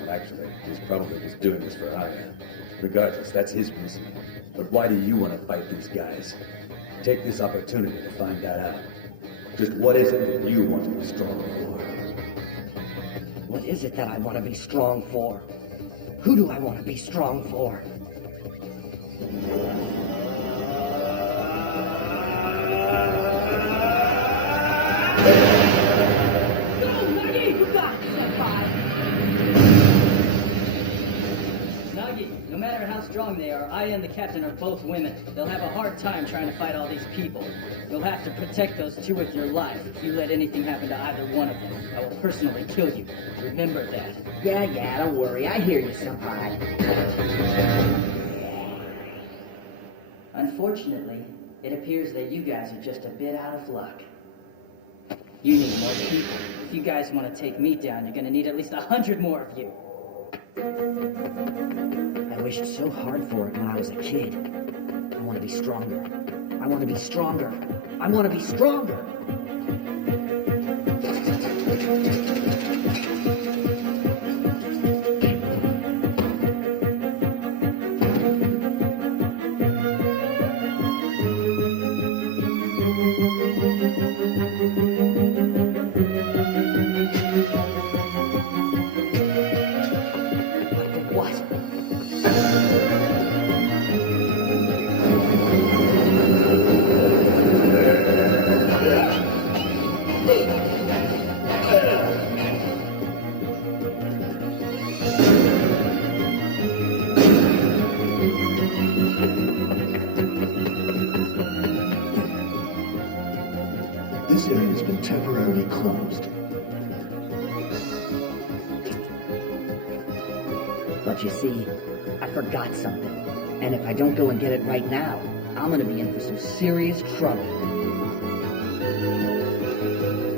Well, actually, he's probably just doing this for Aya. Regardless, that's his reason. But why do you want to fight these guys? Take this opportunity to find that out. Just what is it that you want to be strong for? What is it that I want to be strong for? Who do I want to be strong for? Nagi, no matter how strong they are, I and the captain are both women. They'll have a hard time trying to fight all these people. You'll have to protect those two with your life. If you let anything happen to either one of them, I will personally kill you. Remember that. Yeah, don't worry. I hear you, Senpai. Unfortunately, it appears that you guys are just a bit out of luck. You need more people. If you guys want to take me down, you're gonna need at least 100 more of you. I wished so hard for it when I was a kid. I want to be stronger. I want to be stronger. I want to be stronger. This area has been temporarily closed. But you see, I forgot something. And if I don't go and get it right now, I'm gonna be in for some serious trouble.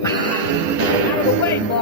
Out of the way, Mark!